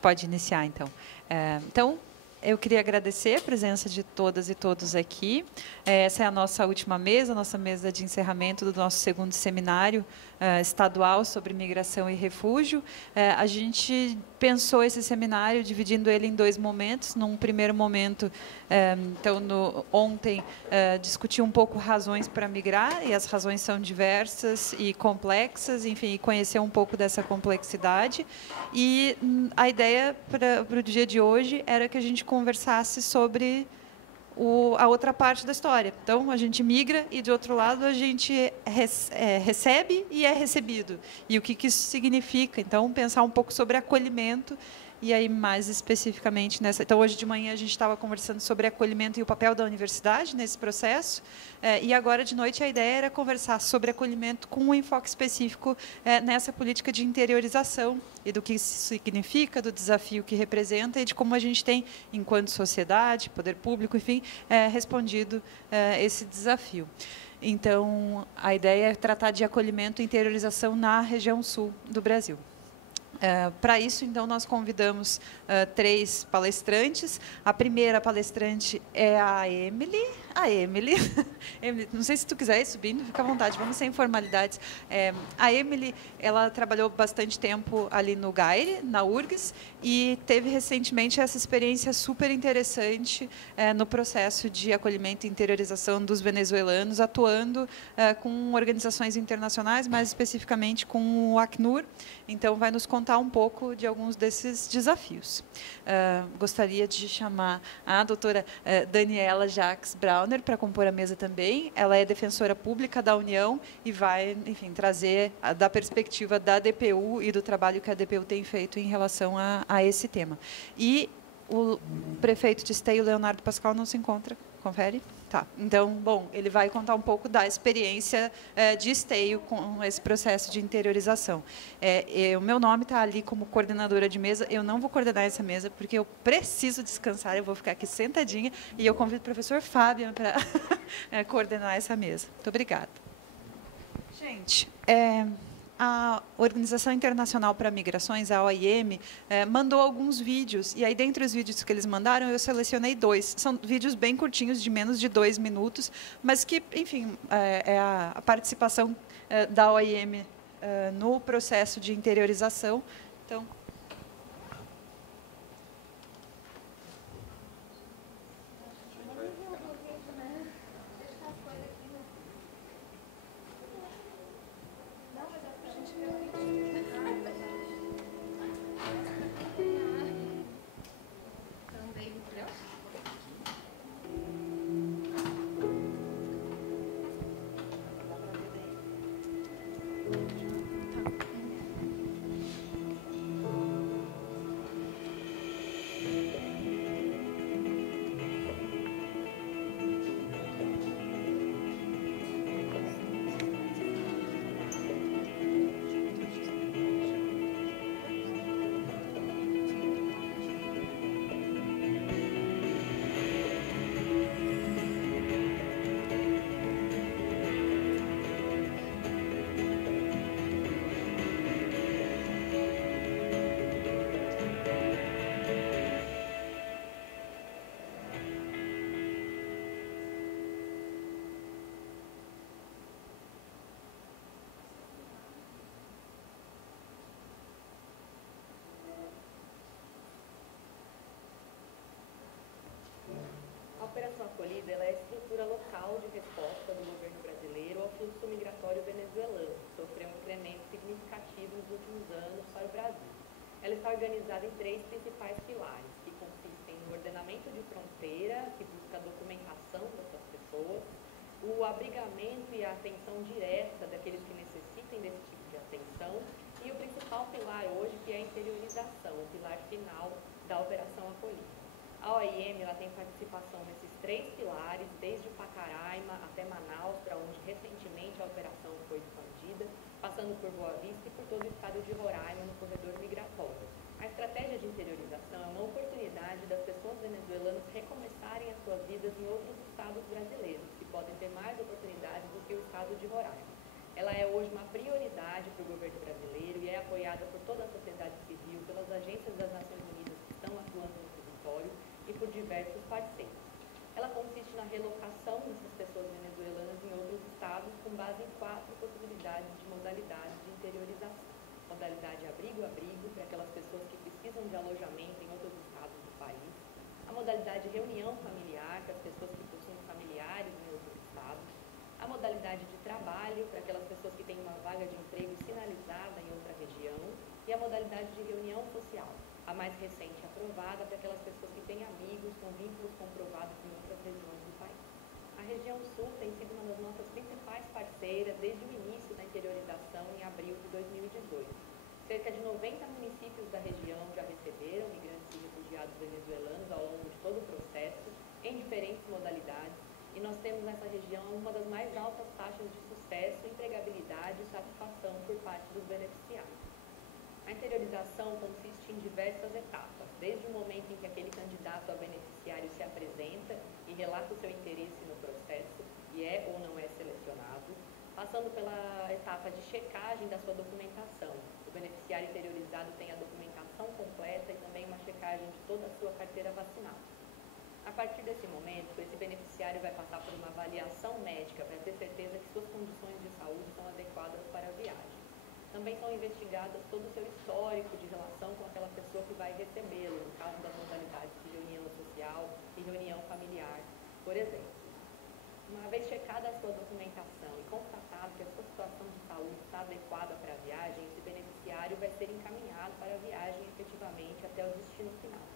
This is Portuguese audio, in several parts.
pode iniciar, então. Então, eu queria agradecer a presença de todas e todos aqui. Essa é a nossa última mesa, a nossa mesa de encerramento do nosso segundo seminário estadual sobre migração e refúgio. A gente pensou esse seminário dividindo ele em dois momentos. Num primeiro momento, então, ontem, discutir um pouco razões para migrar, e as razões são diversas e complexas, enfim, conhecer um pouco dessa complexidade. E a ideia para o dia de hoje era que a gente conversasse sobre a outra parte da história. Então, a gente migra e, de outro lado, a gente recebe e é recebido. E o que isso significa. Então, pensar um pouco sobre acolhimento e aí, mais especificamente, nessa... Então, hoje de manhã, a gente estava conversando sobre acolhimento e o papel da universidade nesse processo. E agora, de noite, a ideia era conversar sobre acolhimento com um enfoque específico nessa política de interiorização e do que isso significa, do desafio que representa e de como a gente tem, enquanto sociedade, poder público, enfim, respondido esse desafio. Então, a ideia é tratar de acolhimento e interiorização na região sul do Brasil. Para isso, então, nós convidamos 3 palestrantes. A primeira palestrante é a Emily. Emily, não sei se tu quiser ir subindo, fica à vontade, vamos sem formalidades. A Emily, ela trabalhou bastante tempo ali no GAIRE, na URGS, e teve recentemente essa experiência super interessante no processo de acolhimento e interiorização dos venezuelanos, atuando com organizações internacionais, mais especificamente com o Acnur. Então, vai nos contar um pouco de alguns desses desafios. Gostaria de chamar a doutora Daniela Jacques Brauner para compor a mesa também. Ela é defensora pública da União e vai, enfim, trazer da perspectiva da DPU e do trabalho que a DPU tem feito em relação a esse tema. E o prefeito de Esteio, Leonardo Pascoal, não se encontra. Confere? Tá. Então, bom, ele vai contar um pouco da experiência de Esteio com esse processo de interiorização. O meu nome está ali como coordenadora de mesa. Eu não vou coordenar essa mesa, porque eu preciso descansar, eu vou ficar aqui sentadinha, e eu convido o professor Fábio para coordenar essa mesa. Muito obrigada. Gente, a Organização Internacional para Migrações, a OIM, mandou alguns vídeos, e aí, dentre os vídeos que eles mandaram, eu selecionei 2. São vídeos bem curtinhos, de menos de 2 minutos, mas que, enfim, é a participação da OIM no processo de interiorização. Então, A Operação Acolhida ela é a estrutura local de resposta do governo brasileiro ao fluxo migratório venezuelano, que sofreu um incremento significativo nos últimos anos para o Brasil. Ela está organizada em 3 principais pilares, que consistem no ordenamento de fronteira, que busca a documentação dessas pessoas, o abrigamento e a atenção direta daqueles que necessitem desse tipo de atenção, e o principal pilar hoje, que é a interiorização, o pilar final da Operação Acolhida. A OIM ela tem participação nesses 3 pilares, desde Pacaraima até Manaus, para onde recentemente a operação foi expandida, passando por Boa Vista e por todo o estado de Roraima, no corredor migratório. A estratégia de interiorização é uma oportunidade das pessoas venezuelanas recomeçarem as suas vidas em outros estados brasileiros, que podem ter mais oportunidades do que o estado de Roraima. Ela é hoje uma prioridade para o governo brasileiro e é apoiada por toda a sociedade civil, pelas agências das Nações Unidas que estão atuando no território e por diversos parceiros. Ela consiste na relocação dessas pessoas venezuelanas em outros estados com base em 4 possibilidades de modalidades de interiorização. Modalidade abrigo-abrigo, para aquelas pessoas que precisam de alojamento em outros estados do país. A modalidade reunião familiar, para as pessoas que possuem familiares em outros estados. A modalidade de trabalho, para aquelas pessoas que têm uma vaga de emprego sinalizada em outra região. E a modalidade de reunião social, a mais recente aprovada para aquelas pessoas que têm amigos com vínculos comprovados em outras regiões do país. A região sul tem sido uma das nossas principais parceiras desde o início da interiorização em abril de 2018. Cerca de 90 municípios da região já receberam migrantes e refugiados venezuelanos ao longo de todo o processo, em diferentes modalidades, e nós temos nessa região uma das mais altas taxas de sucesso, empregabilidade e satisfação por parte dos beneficiários. A interiorização consiste em diversas etapas, desde o momento em que aquele candidato a beneficiário se apresenta e relata o seu interesse no processo e é ou não é selecionado, passando pela etapa de checagem da sua documentação. O beneficiário interiorizado tem a documentação completa e também uma checagem de toda a sua carteira vacinal. A partir desse momento, esse beneficiário vai passar por uma avaliação médica para ter certeza que suas condições de saúde são adequadas para a viagem. Também são investigadas todo o seu histórico de relação com aquela pessoa que vai recebê-lo, no caso das modalidades de reunião social e reunião familiar, por exemplo. Uma vez checada a sua documentação e constatado que a sua situação de saúde está adequada para a viagem, esse beneficiário vai ser encaminhado para a viagem efetivamente até o destino final.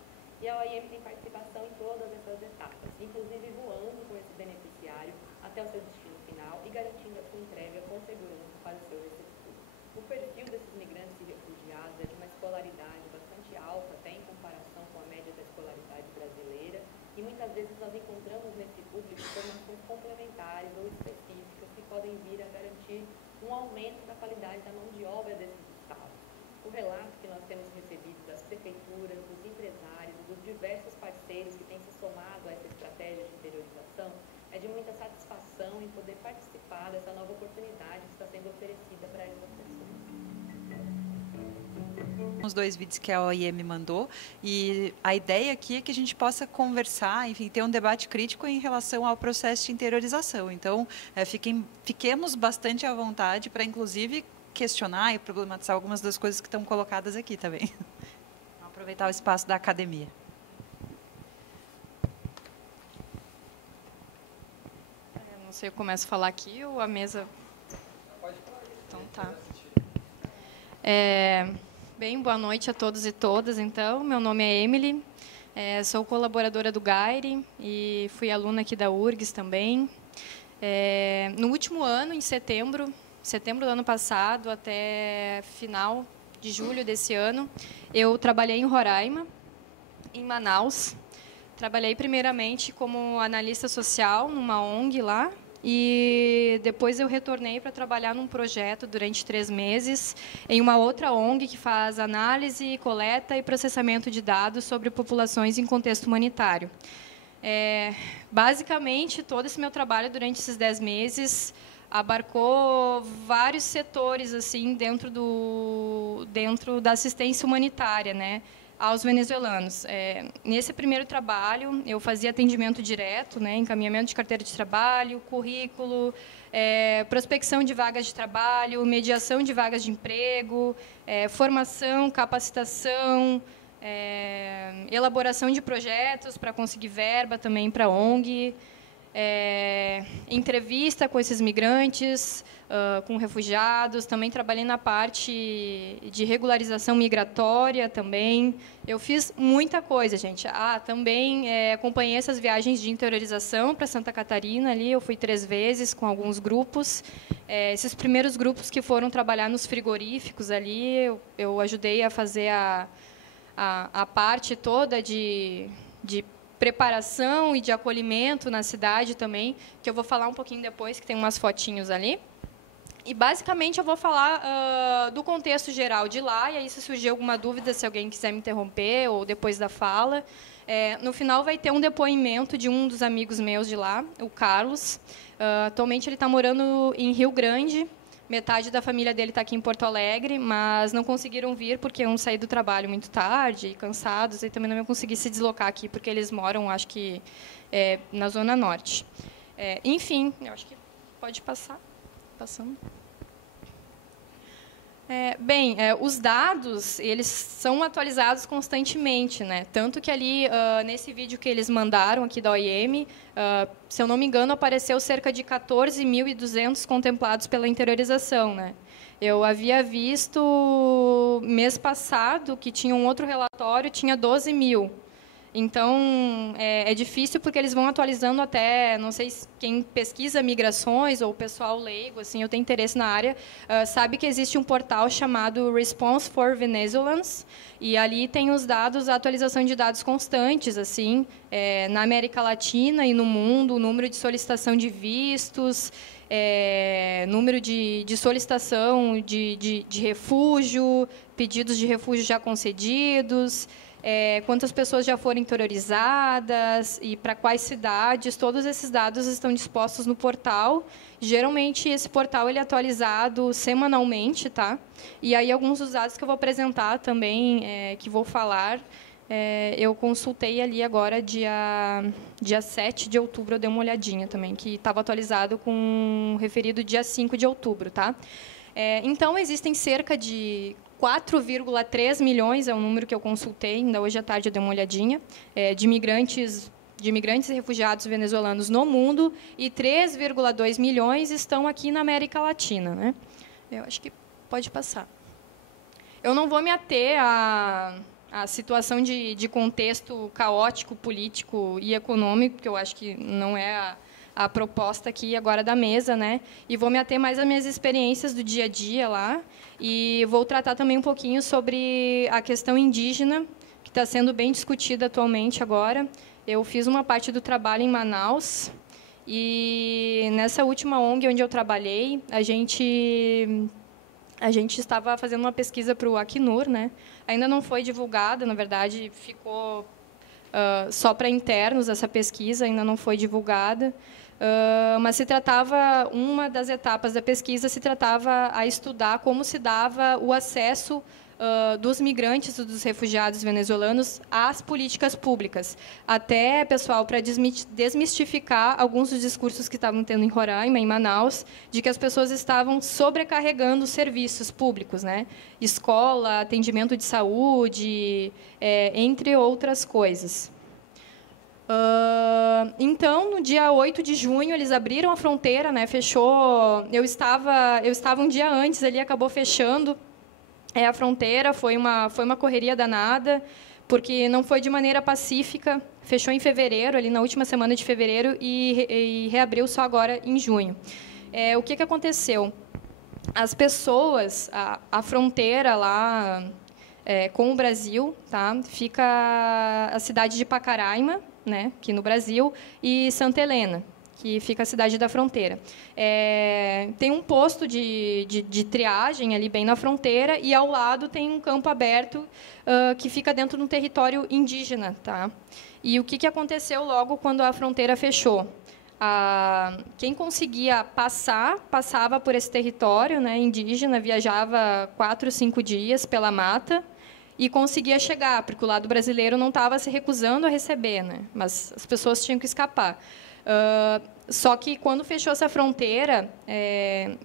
E a OIM tem participação em todas essas etapas, inclusive voando com esse beneficiário até o seu destino final e garantindo a sua entrega com segurança para o seu receptor. O perfil desses migrantes e refugiados é de uma escolaridade bastante alta, até em comparação com a média da escolaridade brasileira, e muitas vezes nós encontramos nesse público formações complementares ou específicas que podem vir a garantir um aumento da qualidade da mão de obra desses estados. O relato que nós temos recebido das prefeituras, dos empresários e dos diversos parceiros que têm se somado a essa estratégia de interiorização é de muita satisfação em poder participar dessa nova oportunidade que está sendo oferecida para essas pessoas. Os 2 vídeos que a OIM mandou, e a ideia aqui é que a gente possa conversar, enfim, ter um debate crítico em relação ao processo de interiorização. Então, fiquemos bastante à vontade para, inclusive, questionar e problematizar algumas das coisas que estão colocadas aqui também. Aproveitar o espaço da academia. Não sei, eu começo a falar aqui ou a mesa... Então, tá. Bem, boa noite a todos e todas, então. Meu nome é Emily, sou colaboradora do GAIRE e fui aluna aqui da URGS também. No último ano, em setembro do ano passado até final de julho desse ano, eu trabalhei em Roraima, em Manaus. Trabalhei primeiramente como analista social numa ONG lá, e depois eu retornei para trabalhar num projeto durante 3 meses em uma outra ONG que faz análise, coleta e processamento de dados sobre populações em contexto humanitário. Basicamente, todo esse meu trabalho durante esses 10 meses abarcou vários setores assim dentro da assistência humanitária, né, aos venezuelanos. Nesse primeiro trabalho, eu fazia atendimento direto, né, encaminhamento de carteira de trabalho, currículo, prospecção de vagas de trabalho, mediação de vagas de emprego, formação, capacitação, elaboração de projetos para conseguir verba também para a ONG, entrevista com esses migrantes, com refugiados. Também trabalhei na parte de regularização migratória também. Eu fiz muita coisa, gente. Também acompanhei essas viagens de interiorização para Santa Catarina. Ali eu fui 3 vezes com alguns grupos. Esses primeiros grupos que foram trabalhar nos frigoríficos ali, eu ajudei a fazer a parte toda de preparação e de acolhimento na cidade também, que eu vou falar um pouquinho depois, que tem umas fotinhos ali. E, basicamente, eu vou falar do contexto geral de lá, e aí, se surgir alguma dúvida, se alguém quiser me interromper, ou depois da fala. No final, vai ter um depoimento de um dos amigos meus de lá, o Carlos. Atualmente, ele está morando em Rio Grande, Metade da família dele está aqui em Porto Alegre, mas não conseguiram vir porque iam sair do trabalho muito tarde, cansados, e também não iam conseguir se deslocar aqui, porque eles moram, acho que, na Zona Norte. Enfim, eu acho que pode passar. Passando. Os dados, eles são atualizados constantemente, né? Tanto que ali, nesse vídeo que eles mandaram aqui da OIM, se eu não me engano, apareceu cerca de 14.200 contemplados pela interiorização, né? Eu havia visto, mês passado, que tinha um outro relatório, tinha 12.000. Então, é difícil porque eles vão atualizando até, não sei se quem pesquisa migrações ou o pessoal leigo, assim, eu tenho interesse na área, sabe que existe um portal chamado Response for Venezuelans, e ali tem os dados, a atualização de dados constantes, assim, na América Latina e no mundo, o número de solicitação de vistos, número de solicitação de refúgio, pedidos de refúgio já concedidos, quantas pessoas já foram interiorizadas e para quais cidades, todos esses dados estão dispostos no portal. Geralmente, esse portal ele é atualizado semanalmente, tá? E aí, alguns dos dados que eu vou apresentar também, que vou falar, eu consultei ali agora, dia 7 de outubro, eu dei uma olhadinha também, que estava atualizado com referido dia 5 de outubro, tá? Então, existem cerca de 4,3 milhões, é o número que eu consultei, ainda hoje à tarde eu dei uma olhadinha, de imigrantes e refugiados venezuelanos no mundo, e 3,2 milhões estão aqui na América Latina, né? Eu acho que pode passar. Eu não vou me ater à situação de contexto caótico, político e econômico, porque eu acho que não é a proposta aqui agora da mesa, né? E vou me ater mais às minhas experiências do dia a dia lá, e vou tratar também um pouquinho sobre a questão indígena, que está sendo bem discutida atualmente agora. Eu fiz uma parte do trabalho em Manaus, e nessa última ONG onde eu trabalhei, a gente estava fazendo uma pesquisa para o Acnur, né? Ainda não foi divulgada, na verdade, ficou só para internos essa pesquisa, ainda não foi divulgada. Mas se tratava, uma das etapas da pesquisa se tratava a estudar como se dava o acesso dos migrantes e dos refugiados venezuelanos às políticas públicas. Até, pessoal, para desmistificar alguns dos discursos que estavam tendo em Roraima, em Manaus, de que as pessoas estavam sobrecarregando os serviços públicos, né? Escola, atendimento de saúde, entre outras coisas. Então, no dia 8 de junho, eles abriram a fronteira, né? Fechou. Eu estava um dia antes ali, acabou fechando a fronteira. Foi uma correria danada, porque não foi de maneira pacífica. Fechou em fevereiro, ali na última semana de fevereiro, e reabriu só agora em junho. O que aconteceu? As pessoas, a fronteira lá com o Brasil, tá? Fica a cidade de Pacaraima, né, aqui no Brasil, e Santa Helena, que fica a cidade da fronteira. Tem um posto de triagem ali bem na fronteira, e ao lado tem um campo aberto que fica dentro de um território indígena. Tá? E o que aconteceu logo quando a fronteira fechou? Quem conseguia passava por esse território, né, indígena, viajava 4, 5 dias pela mata, e conseguia chegar, porque o lado brasileiro não estava se recusando a receber, né? Mas as pessoas tinham que escapar. Só que, quando fechou essa fronteira,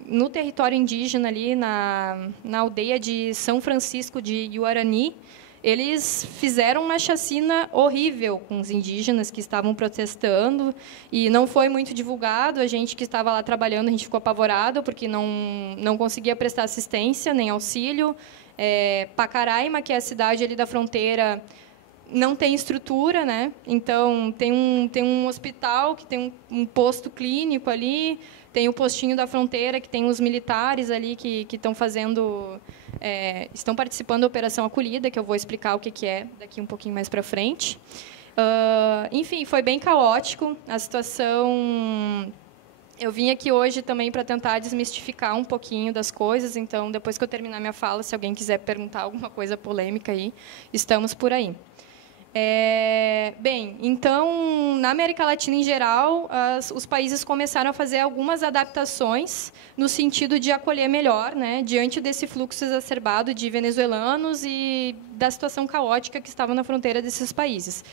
no território indígena, ali na aldeia de São Francisco de Iuarani, eles fizeram uma chacina horrível com os indígenas que estavam protestando, e não foi muito divulgado. A gente que estava lá trabalhando, a gente ficou apavorado, porque não conseguia prestar assistência nem auxílio. Pacaraima, que é a cidade ali da fronteira, não tem estrutura, né? Então, tem um hospital que tem um posto clínico ali, tem o postinho da fronteira, que tem os militares ali que estão fazendo, estão participando da Operação Acolhida, que eu vou explicar o que é daqui um pouquinho mais para frente. Enfim, foi bem caótico a situação. Eu vim aqui hoje também para tentar desmistificar um pouquinho das coisas, então, depois que eu terminar minha fala, se alguém quiser perguntar alguma coisa polêmica aí, estamos por aí. Bem, então, na América Latina em geral, os países começaram a fazer algumas adaptações no sentido de acolher melhor, né, diante desse fluxo exacerbado de venezuelanos e da situação caótica que estava na fronteira desses países.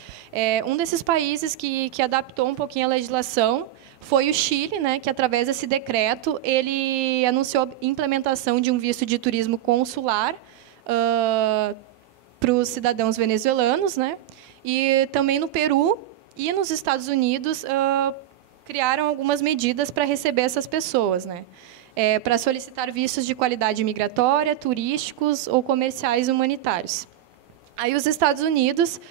Um desses países que adaptou um pouquinho a legislação foi o Chile, né, que, através desse decreto, ele anunciou a implementação de um visto de turismo consular para os cidadãos venezuelanos, né? E também no Peru e nos Estados Unidos criaram algumas medidas para receber essas pessoas, né? Para solicitar vistos de qualidade migratória, turísticos ou comerciais humanitários. Aí os Estados Unidos,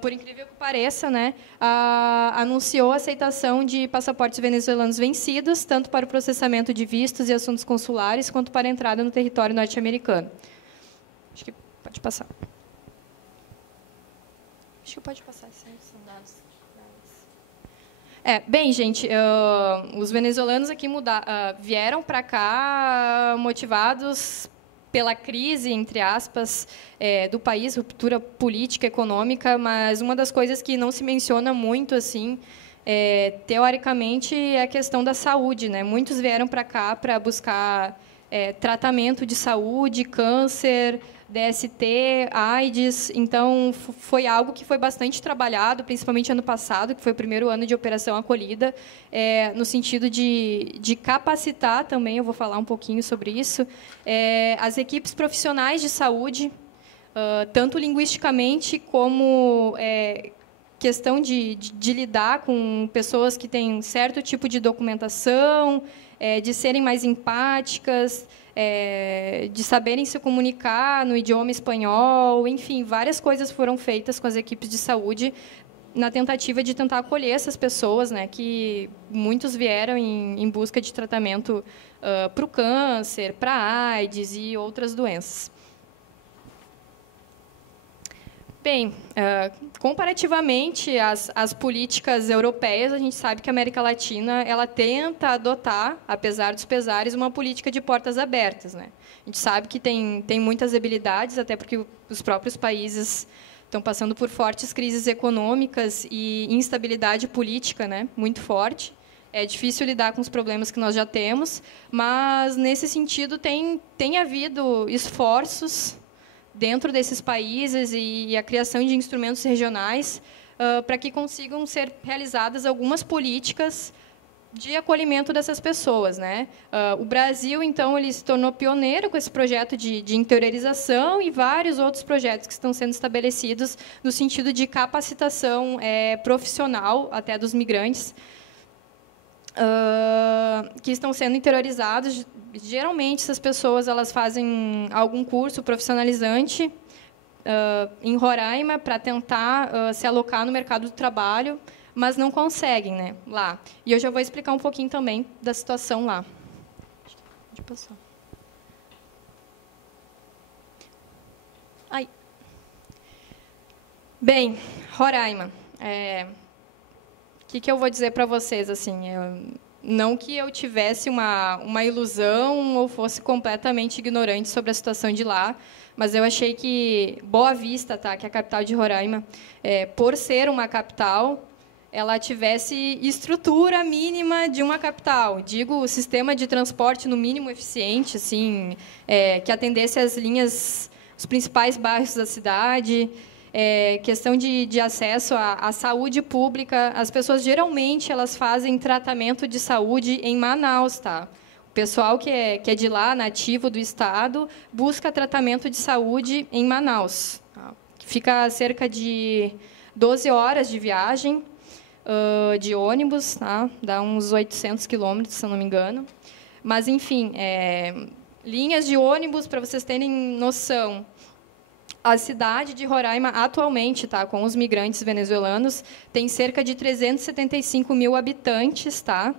por incrível que pareça, né, anunciou a aceitação de passaportes venezuelanos vencidos, tanto para o processamento de vistos e assuntos consulares, quanto para a entrada no território norte-americano. Acho que pode passar. Acho que pode passar, são dados. Bem, gente, os venezuelanos aqui vieram para cá motivados pela crise, entre aspas, do país, ruptura política, econômica, mas uma das coisas que não se menciona muito, assim, teoricamente, é a questão da saúde, né? Muitos vieram para cá para buscar tratamento de saúde, câncer, DST, AIDS. Então, foi algo que foi bastante trabalhado, principalmente ano passado, que foi o primeiro ano de Operação Acolhida, no sentido de capacitar também, eu vou falar um pouquinho sobre isso, as equipes profissionais de saúde, tanto linguisticamente como questão de lidar com pessoas que têm certo tipo de documentação, de serem mais empáticas, de saberem se comunicar no idioma espanhol, enfim, várias coisas foram feitas com as equipes de saúde na tentativa de tentar acolher essas pessoas, né, que muitos vieram em busca de tratamento para o câncer, para a AIDS e outras doenças. Bem, comparativamente às políticas europeias, a gente sabe que a América Latina ela tenta adotar, apesar dos pesares, uma política de portas abertas, né? A gente sabe que tem muitas debilidades, até porque os próprios países estão passando por fortes crises econômicas e instabilidade política, né, muito forte. É difícil lidar com os problemas que nós já temos, mas, nesse sentido, tem havido esforços dentro desses países e a criação de instrumentos regionais para que consigam ser realizadas algumas políticas de acolhimento dessas pessoas, né? O Brasil, então, ele se tornou pioneiro com esse projeto de interiorização e vários outros projetos que estão sendo estabelecidos no sentido de capacitação profissional até dos migrantes, que estão sendo interiorizados. Geralmente, essas pessoas elas fazem algum curso profissionalizante em Roraima para tentar se alocar no mercado do trabalho, mas não conseguem, né, lá. E eu já vou explicar um pouquinho também da situação lá. Pode passar. Aí. Bem, Roraima. O que eu vou dizer para vocês, assim? Não que eu tivesse uma ilusão ou fosse completamente ignorante sobre a situação de lá, mas eu achei que Boa Vista, tá, que é a capital de Roraima, por ser uma capital, ela tivesse estrutura mínima de uma capital. Digo, sistema de transporte no mínimo eficiente, assim, que atendesse as linhas, os principais bairros da cidade. Questão de acesso à saúde pública. As pessoas, geralmente, elas fazem tratamento de saúde em Manaus. Tá? O pessoal que é de lá, nativo do estado, busca tratamento de saúde em Manaus. Tá? Fica a cerca de 12 horas de viagem de ônibus, tá? Dá uns 800 quilômetros, se eu não me engano. Mas, enfim, linhas de ônibus, para vocês terem noção, a cidade de Roraima, atualmente, tá, com os migrantes venezuelanos, tem cerca de 375 mil habitantes. Tá?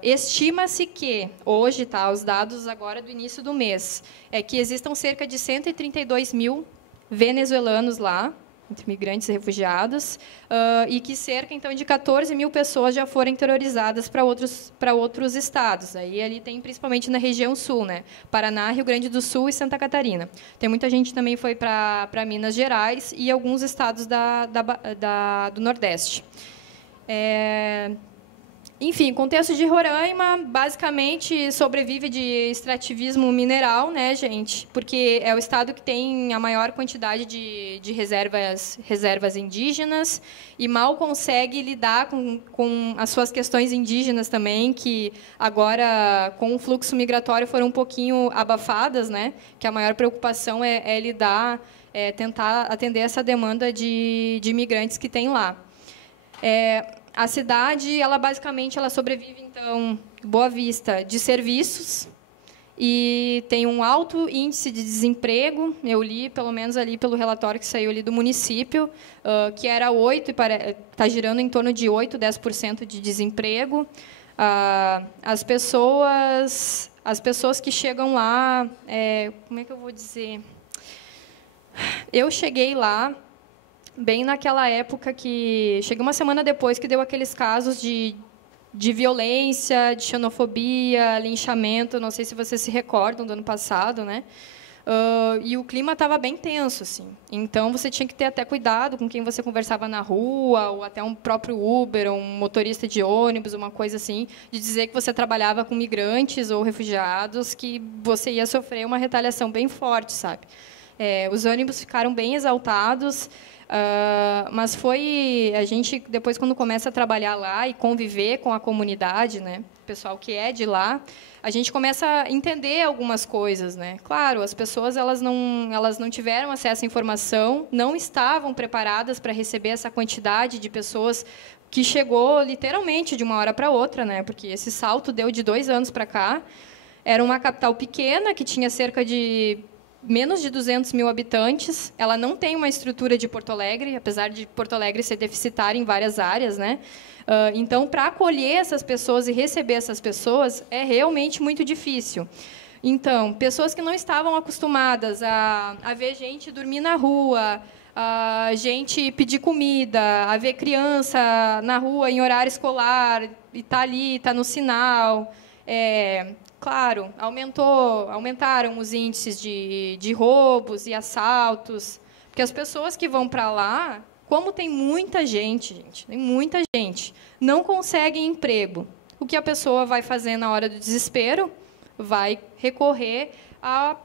Estima-se que, hoje, tá, os dados agora do início do mês, que existam cerca de 132 mil venezuelanos lá, entre migrantes e refugiados, e que cerca, então, de 14 mil pessoas já foram interiorizadas para outros estados. Aí ali tem principalmente na região sul, né? Paraná, Rio Grande do Sul e Santa Catarina. Tem muita gente que também foi para Minas Gerais e alguns estados do Nordeste. Enfim, o contexto de Roraima basicamente sobrevive de extrativismo mineral, né, gente? Porque é o estado que tem a maior quantidade de reservas indígenas e mal consegue lidar com as suas questões indígenas também, que agora, com o fluxo migratório, foram um pouquinho abafadas, né? Que a maior preocupação é tentar atender essa demanda de imigrantes que tem lá. A cidade, basicamente, sobrevive, então, Boa Vista, de serviços, e tem um alto índice de desemprego. Eu li, pelo menos ali pelo relatório que saiu ali do município, que era 8%, e está girando em torno de 8%, 10% de desemprego. As pessoas que chegam lá, como é que eu vou dizer? Eu cheguei lá bem naquela época que... Cheguei uma semana depois que deu aqueles casos de violência, de xenofobia, linchamento, não sei se vocês se recordam do ano passado, né? E o clima estava bem tenso, assim. Então, você tinha que ter até cuidado com quem você conversava na rua, ou até um próprio Uber, ou um motorista de ônibus, uma coisa assim, de dizer que você trabalhava com migrantes ou refugiados, que você ia sofrer uma retaliação bem forte, sabe? Os ônibus ficaram bem exaltados, mas a gente, depois, quando começa a trabalhar lá e conviver com a comunidade, né, o pessoal que é de lá, a gente começa a entender algumas coisas, né? Claro, as pessoas elas não tiveram acesso à informação, não estavam preparadas para receber essa quantidade de pessoas que chegou literalmente de uma hora para outra, né? Porque esse salto deu de 2 anos para cá. Era uma capital pequena que tinha cerca de menos de 200 mil habitantes. Ela não tem uma estrutura de Porto Alegre, apesar de Porto Alegre ser deficitária em várias áreas, né? Então, para acolher essas pessoas e receber essas pessoas é realmente muito difícil. Então, pessoas que não estavam acostumadas a ver gente dormir na rua, a gente pedir comida, a ver criança na rua em horário escolar e tá ali, tá no sinal. Claro, aumentaram os índices de roubos e assaltos, porque as pessoas que vão para lá, como tem muita gente, não conseguem emprego. O que a pessoa vai fazer na hora do desespero? Vai recorrer a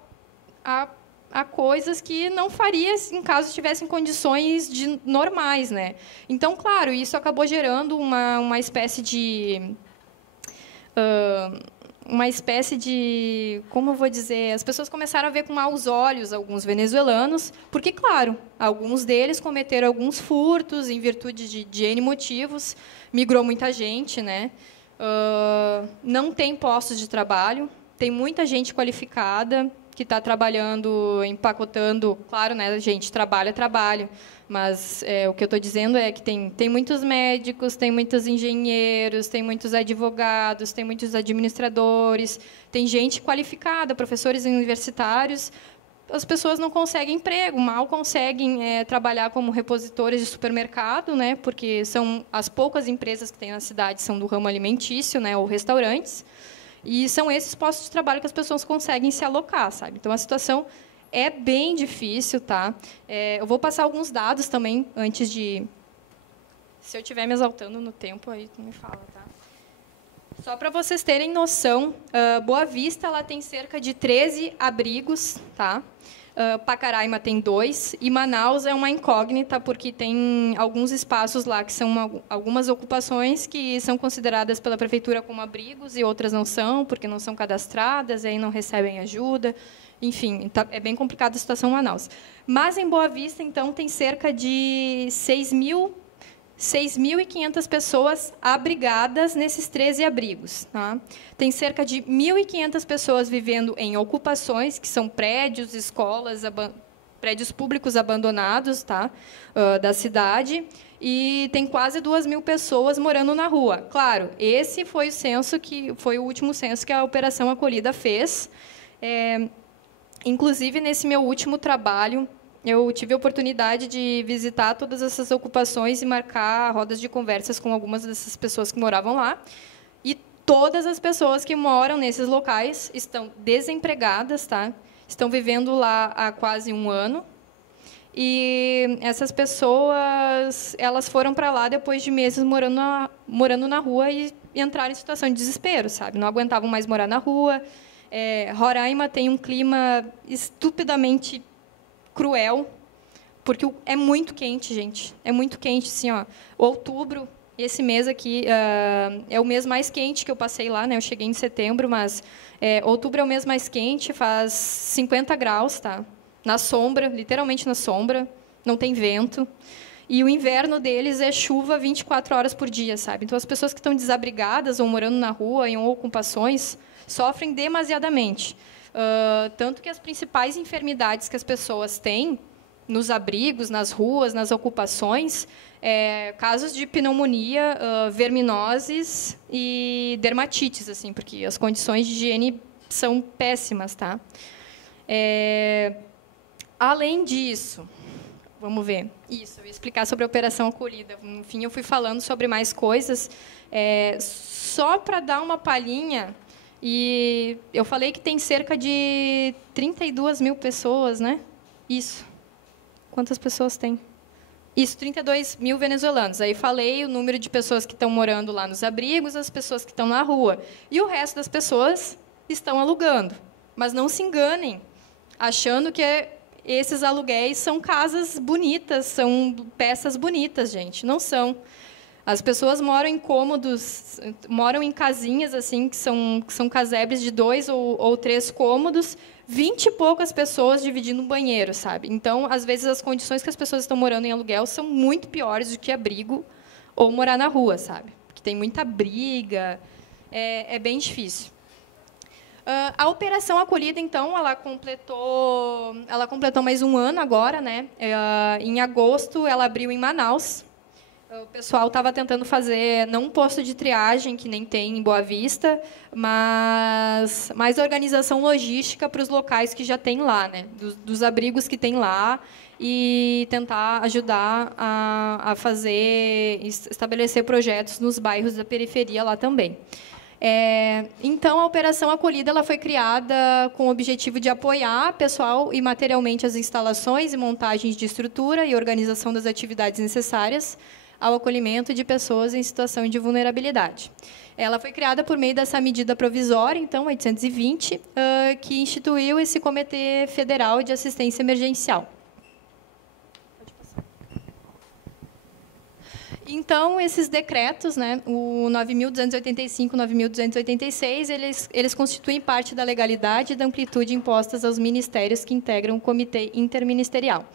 coisas que não faria em caso estivesse em condições normais, né? Então, claro, isso acabou gerando uma espécie de... como eu vou dizer, as pessoas começaram a ver com maus olhos alguns venezuelanos, porque, claro, alguns deles cometeram alguns furtos em virtude de N motivos, migrou muita gente, né? Não tem postos de trabalho, tem muita gente qualificada que está trabalhando, empacotando, claro, né, gente, trabalho é trabalho, mas o que eu estou dizendo é que tem muitos médicos, tem muitos engenheiros, tem muitos advogados, tem muitos administradores, tem gente qualificada, professores universitários. As pessoas não conseguem emprego, mal conseguem trabalhar como repositores de supermercado, né, porque são as poucas empresas que tem na cidade são do ramo alimentício, né, ou restaurantes, e são esses postos de trabalho que as pessoas conseguem se alocar, sabe? Então, a situação é bem difícil, tá? Eu vou passar alguns dados também antes de... Se eu estiver me exaltando no tempo, aí tu me fala, tá? Só para vocês terem noção, Boa Vista ela tem cerca de 13 abrigos, tá? Pacaraima tem 2, e Manaus é uma incógnita, porque tem alguns espaços lá que são algumas ocupações que são consideradas pela prefeitura como abrigos e outras não são, porque não são cadastradas, e aí não recebem ajuda. Enfim, é bem complicada a situação em Manaus. Mas, em Boa Vista, então, tem cerca de 6.500 pessoas abrigadas nesses 13 abrigos. Tá? Tem cerca de 1.500 pessoas vivendo em ocupações, que são prédios, escolas, prédios públicos abandonados, tá? Da cidade, e tem quase 2.000 pessoas morando na rua. Claro, esse foi o último censo que a Operação Acolhida fez. Inclusive, nesse meu último trabalho, eu tive a oportunidade de visitar todas essas ocupações e marcar rodas de conversas com algumas dessas pessoas que moravam lá. E todas as pessoas que moram nesses locais estão desempregadas, tá? Estão vivendo lá há quase 1 ano. E essas pessoas, elas foram para lá depois de meses morando na rua e entraram em situação de desespero, sabe? Não aguentavam mais morar na rua. Roraima tem um clima estupidamente cruel, porque é muito quente, gente. É muito quente, assim, ó. Outubro, esse mês aqui, é o mês mais quente que eu passei lá, né? Eu cheguei em setembro, mas outubro é o mês mais quente, faz 50 graus, tá? Na sombra, literalmente na sombra, não tem vento. E o inverno deles é chuva 24 horas por dia, sabe? Então, as pessoas que estão desabrigadas ou morando na rua, em ocupações, sofrem demasiadamente. Tanto que as principais enfermidades que as pessoas têm nos abrigos, nas ruas, nas ocupações, casos de pneumonia, verminoses e dermatites, assim, porque as condições de higiene são péssimas, tá? Além disso, vamos ver. Isso, eu ia explicar sobre a Operação Acolhida. No fim, eu fui falando sobre mais coisas. Só para dar uma palhinha, e eu falei que tem cerca de 32 mil pessoas, né? Isso. Quantas pessoas tem? Isso, 32 mil venezuelanos. Aí falei o número de pessoas que estão morando lá nos abrigos, as pessoas que estão na rua. E o resto das pessoas estão alugando. Mas não se enganem, achando que esses aluguéis são casas bonitas, são peças bonitas, gente. Não são. As pessoas moram em cômodos, moram em casinhas assim que são casebres de 2 ou 3 cômodos, 20 e poucas pessoas dividindo um banheiro, sabe? Então, às vezes, as condições que as pessoas estão morando em aluguel são muito piores do que abrigo ou morar na rua, sabe? Porque tem muita briga, é bem difícil. A Operação Acolhida, então, ela completou mais 1 ano agora, né? Em agosto, ela abriu em Manaus. O pessoal estava tentando fazer, não um posto de triagem, que nem tem em Boa Vista, mas mais organização logística para os locais que já tem lá, né? Dos abrigos que tem lá, e tentar ajudar a estabelecer projetos nos bairros da periferia lá também. Então, a Operação Acolhida ela foi criada com o objetivo de apoiar pessoal e materialmente as instalações e montagens de estrutura e organização das atividades necessárias ao acolhimento de pessoas em situação de vulnerabilidade. Ela foi criada por meio dessa medida provisória, então, 820, que instituiu esse Comitê Federal de Assistência Emergencial. Então, esses decretos, né, o 9.285 e 9.286, eles constituem parte da legalidade e da amplitude impostas aos ministérios que integram o Comitê Interministerial.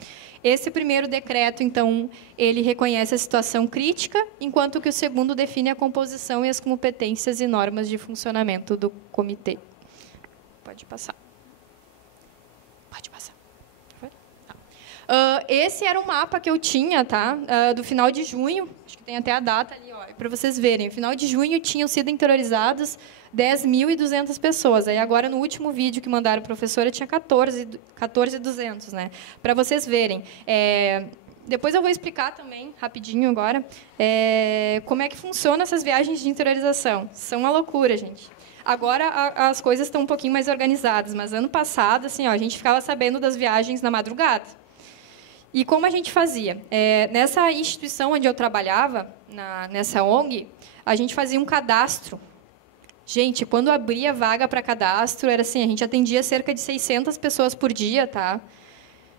Esse primeiro decreto, então, ele reconhece a situação crítica, enquanto que o segundo define a composição e as competências e normas de funcionamento do comitê. Pode passar. Pode passar. Esse era o mapa que eu tinha, tá? Do final de junho, acho que tem até a data ali, para vocês verem. No final de junho tinham sido interiorizados 10.200 pessoas. Aí agora, no último vídeo que mandaram a professora, tinha 14.200, né? Para vocês verem. Depois eu vou explicar também, rapidinho agora, como é que funcionam essas viagens de interiorização. São uma loucura, gente. Agora as coisas estão um pouquinho mais organizadas, mas ano passado, assim, a gente ficava sabendo das viagens na madrugada. E como a gente fazia? Nessa instituição onde eu trabalhava, nessa ONG, a gente fazia um cadastro. Gente, quando abria vaga para cadastro, era assim, a gente atendia cerca de 600 pessoas por dia, tá?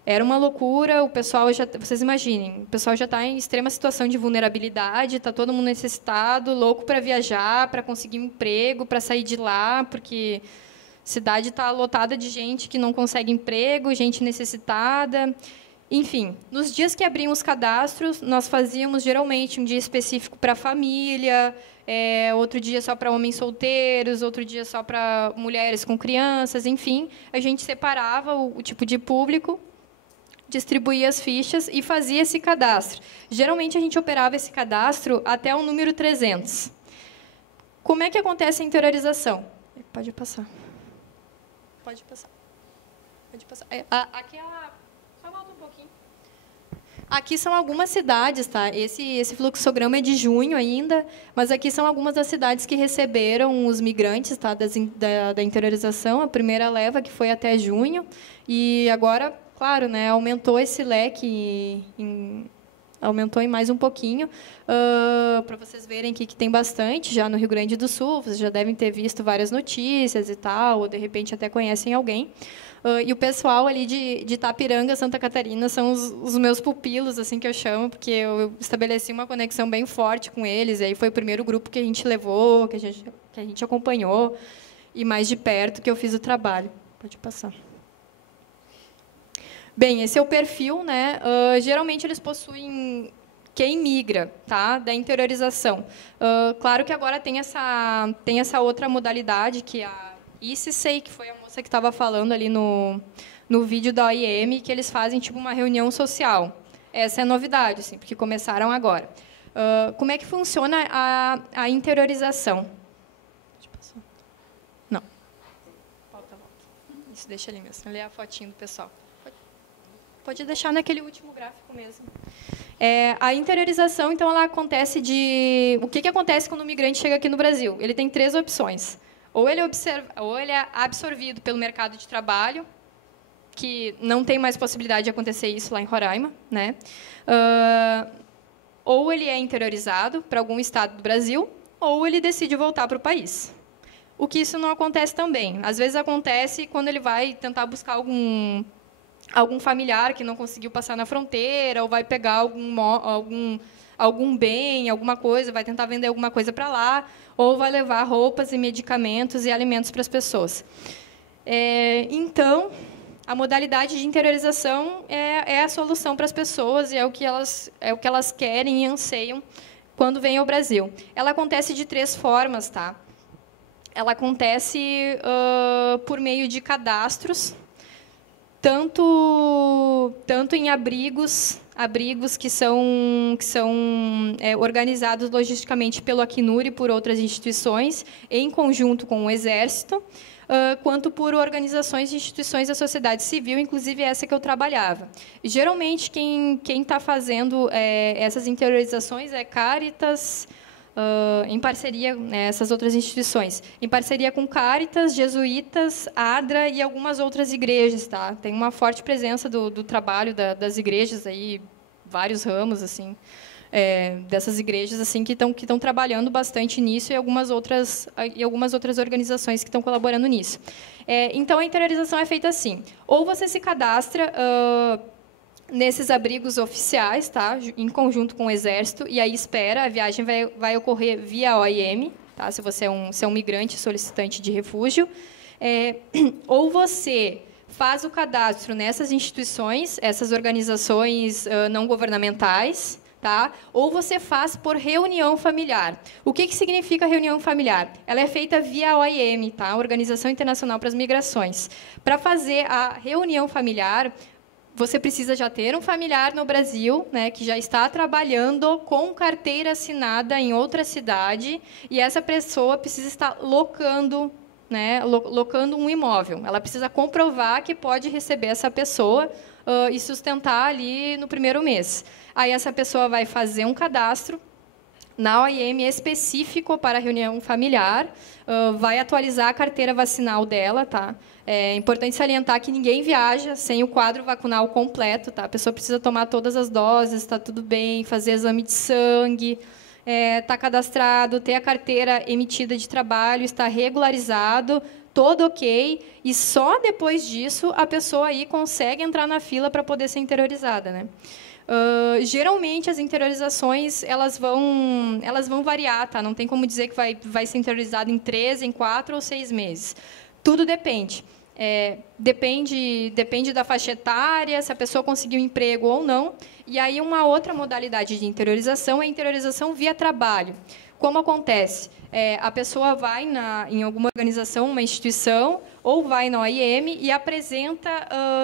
Era uma loucura, o pessoal vocês imaginem, o pessoal já está em extrema situação de vulnerabilidade, está todo mundo necessitado, louco para viajar, para conseguir um emprego, para sair de lá, porque a cidade está lotada de gente que não consegue emprego, gente necessitada. Enfim, nos dias que abriam os cadastros, nós fazíamos, geralmente, um dia específico para a família, outro dia só para homens solteiros, outro dia só para mulheres com crianças, enfim. A gente separava o tipo de público, distribuía as fichas e fazia esse cadastro. Geralmente, a gente operava esse cadastro até o número 300. Como é que acontece a interiorização? Pode passar. Pode passar. Pode passar. Aqui é Volta um pouquinho. Aqui são algumas cidades, tá? Esse fluxograma é de junho ainda, mas aqui são algumas das cidades que receberam os migrantes, tá? Da interiorização, a primeira leva, que foi até junho, e agora, claro, né, aumentou esse leque, aumentou em mais um pouquinho, para vocês verem que tem bastante já no Rio Grande do Sul, vocês já devem ter visto várias notícias e tal, ou de repente até conhecem alguém. E o pessoal ali de Itapiranga, Santa Catarina, são os meus pupilos, assim que eu chamo, porque eu estabeleci uma conexão bem forte com eles. E aí foi o primeiro grupo que a gente levou, que a gente acompanhou, e mais de perto que eu fiz o trabalho. Pode passar. Bem, esse é o perfil, né? Geralmente eles possuem quem migra, tá? Da interiorização. Claro que agora tem essa outra modalidade que é a ICSEI, que foi a moça que estava falando ali no vídeo da OIM, que eles fazem tipo uma reunião social. Essa é a novidade, assim, porque começaram agora. Como é que funciona a interiorização? Não. Volta. Isso, deixa ali mesmo. Lê a fotinho do pessoal. Pode deixar naquele último gráfico mesmo. A interiorização, então, ela acontece de... O que acontece quando o migrante chega aqui no Brasil? Ele tem 3 opções. Ou ele é absorvido pelo mercado de trabalho, que não tem mais possibilidade de acontecer isso lá em Roraima, né? Ou ele é interiorizado para algum estado do Brasil, ou ele decide voltar para o país. O que isso não acontece também. Às vezes acontece quando ele vai tentar buscar algum familiar que não conseguiu passar na fronteira, ou vai pegar algum bem, alguma coisa, vai tentar vender alguma coisa para lá, ou vai levar roupas e medicamentos e alimentos para as pessoas. Então, a modalidade de interiorização é a solução para as pessoas e é o que elas querem e anseiam quando vêm ao Brasil. Ela acontece de 3 formas, tá? Ela acontece por meio de cadastros, tanto em abrigos que são organizados logisticamente pelo Acnur e por outras instituições, em conjunto com o Exército, quanto por organizações e instituições da sociedade civil, inclusive essa que eu trabalhava. Geralmente, quem está fazendo essas interiorizações é Caritas, em parceria, essas outras instituições, em parceria com Caritas, Jesuítas, ADRA e algumas outras igrejas, tá? Tem uma forte presença do trabalho das igrejas aí, vários ramos assim, dessas igrejas assim que estão trabalhando bastante nisso e algumas outras organizações que estão colaborando nisso. Então a interiorização é feita assim: ou você se cadastra nesses abrigos oficiais, tá? Em conjunto com o Exército, e aí espera, a viagem vai ocorrer via OIM, tá? Se você é um migrante solicitante de refúgio, ou você faz o cadastro nessas instituições, essas organizações não governamentais, tá? Ou você faz por reunião familiar. O que significa reunião familiar? Ela é feita via OIM, tá? Organização Internacional para as Migrações. Para fazer a reunião familiar, você precisa já ter um familiar no Brasil, né, que já está trabalhando com carteira assinada em outra cidade, e essa pessoa precisa estar locando um imóvel. Ela precisa comprovar que pode receber essa pessoa e sustentar ali no primeiro mês. Aí essa pessoa vai fazer um cadastro na OIM específico para a reunião familiar, vai atualizar a carteira vacinal dela, tá? É importante salientar que ninguém viaja sem o quadro vacunal completo, tá? A pessoa precisa tomar todas as doses, está tudo bem, fazer exame de sangue, está cadastrado, ter a carteira emitida de trabalho, está regularizado, todo ok, e só depois disso a pessoa aí consegue entrar na fila para poder ser interiorizada, né? Geralmente as interiorizações elas vão variar, tá? Não tem como dizer que vai ser interiorizado em 3, em 4 ou 6 meses. Tudo depende. Depende da faixa etária, se a pessoa conseguiu um emprego ou não. E aí uma outra modalidade de interiorização é a interiorização via trabalho. Como acontece? A pessoa vai em alguma organização, uma instituição, ou vai na OIM e apresenta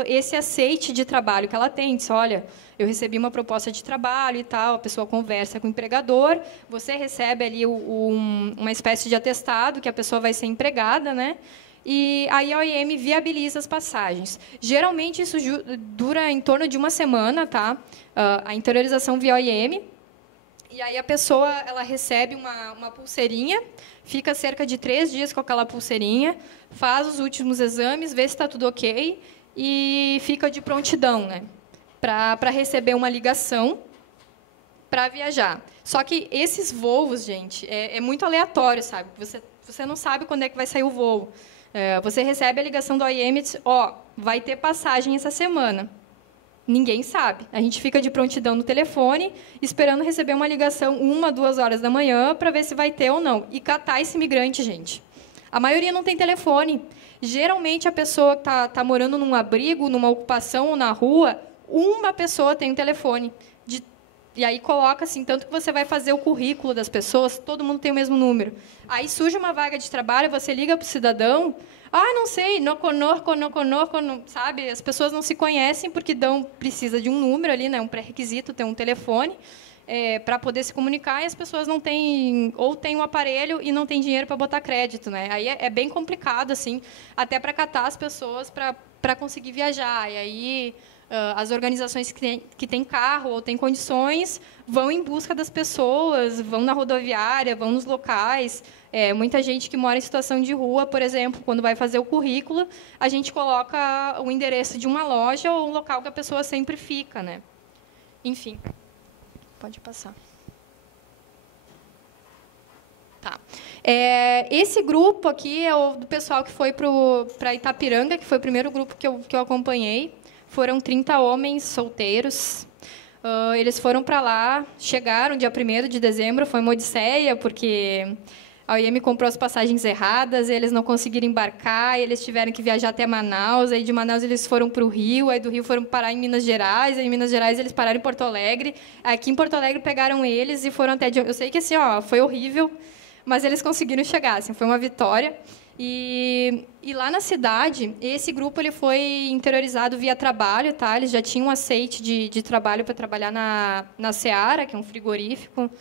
esse aceite de trabalho que ela tem. Diz, olha, eu recebi uma proposta de trabalho e tal, a pessoa conversa com o empregador, você recebe ali uma espécie de atestado que a pessoa vai ser empregada, né? e aí a OIM viabiliza as passagens. Geralmente, isso dura em torno de uma semana, tá? A interiorização via OIM. E aí a pessoa ela recebe uma pulseirinha, fica cerca de 3 dias com aquela pulseirinha, faz os últimos exames, vê se está tudo ok e fica de prontidão, né? Para receber uma ligação para viajar. Só que esses voos, gente, é muito aleatório, sabe? Você não sabe quando é que vai sair o voo. Você recebe a ligação do OIM e diz, vai ter passagem essa semana. Ninguém sabe. A gente fica de prontidão no telefone, esperando receber uma ligação 1, 2 horas da manhã para ver se vai ter ou não. E catar esse imigrante, gente. A maioria não tem telefone. Geralmente, a pessoa que está morando num abrigo, numa ocupação ou na rua, uma pessoa tem um telefone. E aí coloca assim, tanto que você vai fazer o currículo das pessoas, todo mundo tem o mesmo número. Aí surge uma vaga de trabalho, você liga para o cidadão, não sei, não conozco, sabe? As pessoas não se conhecem porque precisa de um número ali, né? Um pré-requisito, ter um telefone para poder se comunicar, e as pessoas não têm, ou têm um aparelho e não têm dinheiro para botar crédito, né? Aí é bem complicado, assim, até para catar as pessoas para conseguir viajar. E aí as organizações que têm carro ou têm condições vão em busca das pessoas, vão na rodoviária, vão nos locais. Muita gente que mora em situação de rua, por exemplo, quando vai fazer o currículo, a gente coloca o endereço de uma loja ou um local que a pessoa sempre fica, né? Enfim, pode passar. Tá. Esse grupo aqui é o do pessoal que foi para Itapiranga, que foi o primeiro grupo que eu acompanhei. Foram 30 homens solteiros. Eles foram para lá, chegaram dia 1º de dezembro, foi uma odisseia, porque a OIM comprou as passagens erradas, eles não conseguiram embarcar, eles tiveram que viajar até Manaus, aí de Manaus eles foram para o Rio, aí do Rio foram parar em Minas Gerais, aí em Minas Gerais eles pararam em Porto Alegre, aqui em Porto Alegre pegaram eles e foram até... Eu sei que assim, foi horrível, mas eles conseguiram chegar, assim, foi uma vitória. E lá na cidade, esse grupo ele foi interiorizado via trabalho, tá? Eles já tinham um aceite de trabalho para trabalhar na Seara, que é um frigorífico.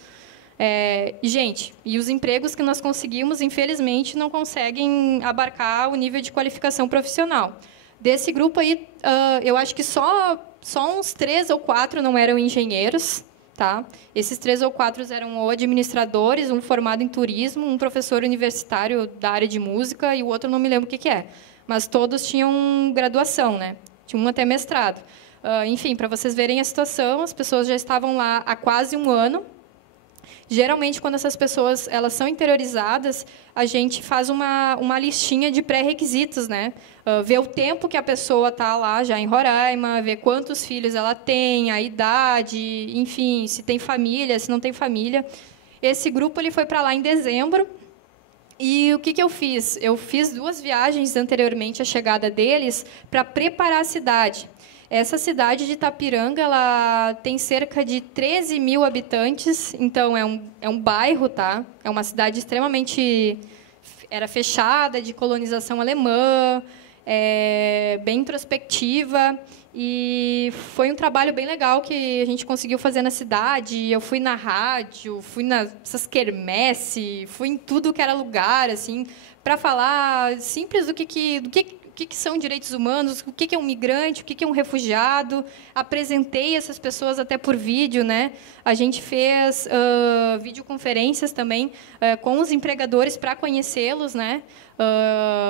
Gente, e os empregos que nós conseguimos, infelizmente, não conseguem abarcar o nível de qualificação profissional. Desse grupo aí, eu acho que só uns 3 ou 4 não eram engenheiros. Tá? Esses 3 ou 4 eram ou administradores, um formado em turismo, um professor universitário da área de música e o outro não me lembro o que é. Mas todos tinham graduação, né? Tinham até mestrado. Enfim, para vocês verem a situação, as pessoas já estavam lá há quase um ano. Geralmente, quando essas pessoas elas são interiorizadas, a gente faz uma listinha de pré-requisitos, né? Ver o tempo que a pessoa está lá já em Roraima, ver quantos filhos ela tem, a idade, enfim, se tem família, se não tem família. Esse grupo ele foi para lá em dezembro. E o que eu fiz? Eu fiz 2 viagens anteriormente à chegada deles para preparar a cidade. Essa cidade de Itapiranga ela tem cerca de 13 mil habitantes, então é um bairro, tá? É uma cidade extremamente era fechada, de colonização alemã, bem introspectiva, e foi um trabalho bem legal que a gente conseguiu fazer na cidade. Eu fui na rádio, fui nessas quermesse, fui em tudo que era lugar, assim, para falar simples do que são direitos humanos, o que é um migrante, o que é um refugiado. Apresentei essas pessoas até por vídeo, né? A gente fez videoconferências também com os empregadores para conhecê-los, né?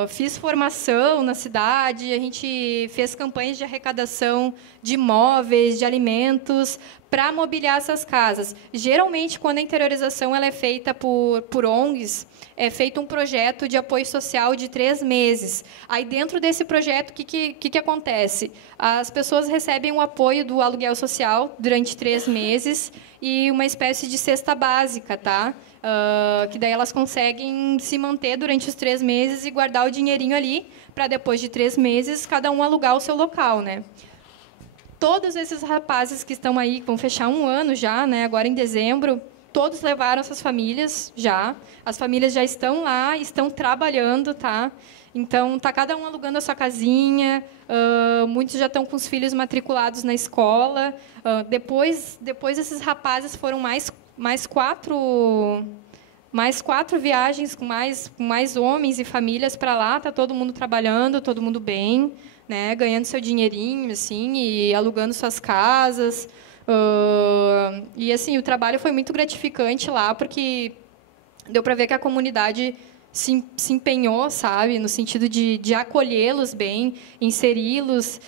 Fiz formação na cidade, a gente fez campanhas de arrecadação de móveis, de alimentos, para mobiliar essas casas. Geralmente, quando a interiorização ela é feita por ONGs, é feito um projeto de apoio social de 3 meses. Aí, dentro desse projeto, o que acontece? As pessoas recebem o apoio do aluguel social durante 3 meses e uma espécie de cesta básica, tá? Que daí elas conseguem se manter durante os 3 meses e guardar o dinheirinho ali, para depois de 3 meses, cada um alugar o seu local, né? Todos esses rapazes que estão aí, vão fechar 1 ano já, né? Agora em dezembro, todos levaram suas famílias já. As famílias já estão lá, estão trabalhando, tá? Então, tá cada um alugando a sua casinha. Muitos já estão com os filhos matriculados na escola. Depois esses rapazes foram mais 4 mais 4 viagens com mais homens e famílias para lá, está todo mundo trabalhando, todo mundo bem, né, ganhando seu dinheirinho, assim, e alugando suas casas. E assim, o trabalho foi muito gratificante lá, porque deu para ver que a comunidade se empenhou, sabe, no sentido de acolhê-los bem, inseri-los.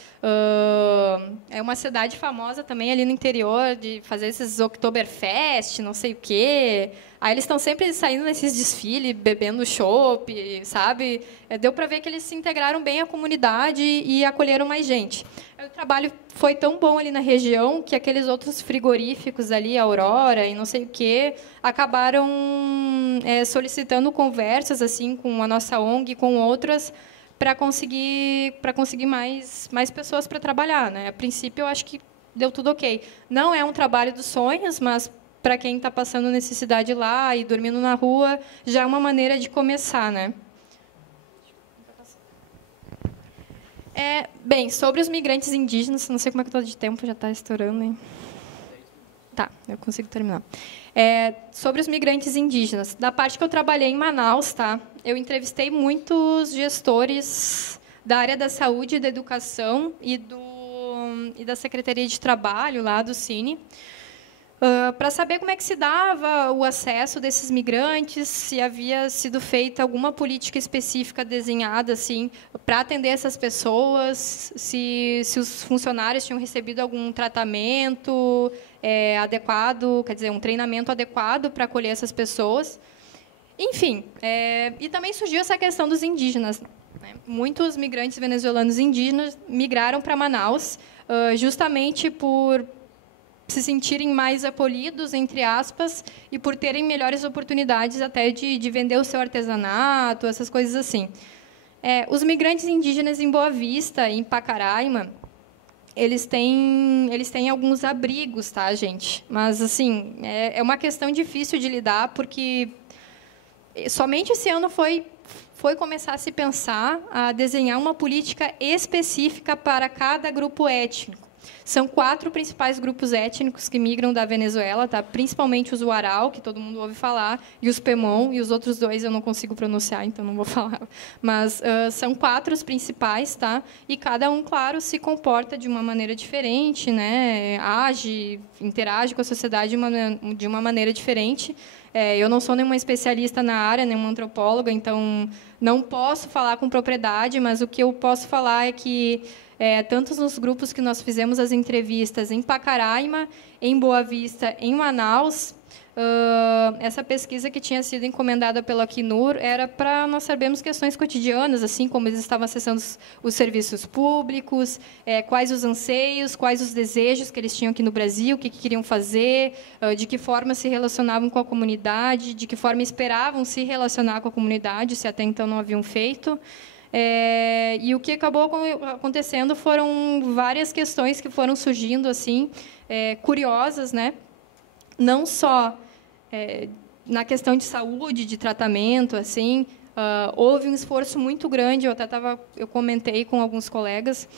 É uma cidade famosa também ali no interior de fazer esses Oktoberfest, não sei o quê. Aí eles estão sempre saindo nesses desfiles, bebendo chopp, sabe? Deu para ver que eles se integraram bem à comunidade e acolheram mais gente. O trabalho foi tão bom ali na região que aqueles outros frigoríficos ali, Aurora e não sei o quê, acabaram solicitando conversas assim com a nossa ONG, com outras, para conseguir mais pessoas para trabalhar, né? A princípio, eu acho que deu tudo ok. Não é um trabalho dos sonhos, mas para quem está passando necessidade lá e dormindo na rua, já é uma maneira de começar, né? Bem, sobre os migrantes indígenas, não sei como é que estou de tempo, já está estourando, hein? Tá, eu consigo terminar. Sobre os migrantes indígenas, da parte que eu trabalhei em Manaus, tá? Eu entrevistei muitos gestores da área da saúde e da educação e da Secretaria de Trabalho lá do Cine, para saber como é que se dava o acesso desses migrantes, se havia sido feita alguma política específica desenhada assim para atender essas pessoas, se os funcionários tinham recebido algum tratamento adequado, quer dizer, um treinamento adequado para acolher essas pessoas. Enfim, e também surgiu essa questão dos indígenas, né? Muitos migrantes venezuelanos indígenas migraram para Manaus justamente por se sentirem mais acolhidos, entre aspas, e por terem melhores oportunidades até de vender o seu artesanato, essas coisas assim. Os migrantes indígenas em Boa Vista, em Pacaraima, eles têm alguns abrigos, tá, gente? Mas, assim, é uma questão difícil de lidar, porque somente esse ano foi começar a se pensar, a desenhar uma política específica para cada grupo étnico. São 4 principais grupos étnicos que migram da Venezuela, tá? Principalmente os Uarau, que todo mundo ouve falar, e os Pemon, e os outros 2 eu não consigo pronunciar, então não vou falar. Mas são 4 os principais, tá? E cada um, claro, se comporta de uma maneira diferente, né? Interage com a sociedade de uma maneira diferente. Eu não sou nenhuma especialista na área, nenhuma antropóloga, então não posso falar com propriedade, mas o que eu posso falar é que tanto nos grupos que nós fizemos as entrevistas em Pacaraima, em Boa Vista, em Manaus, essa pesquisa que tinha sido encomendada pelo Acnur era para nós sabermos questões cotidianas, assim como eles estavam acessando os serviços públicos, quais os anseios, quais os desejos que eles tinham aqui no Brasil, o que queriam fazer, de que forma se relacionavam com a comunidade, de que forma esperavam se relacionar com a comunidade, se até então não haviam feito. E o que acabou acontecendo foram várias questões que foram surgindo assim, curiosas, né? Não só na questão de saúde, de tratamento, assim, houve um esforço muito grande. Eu comentei com alguns colegas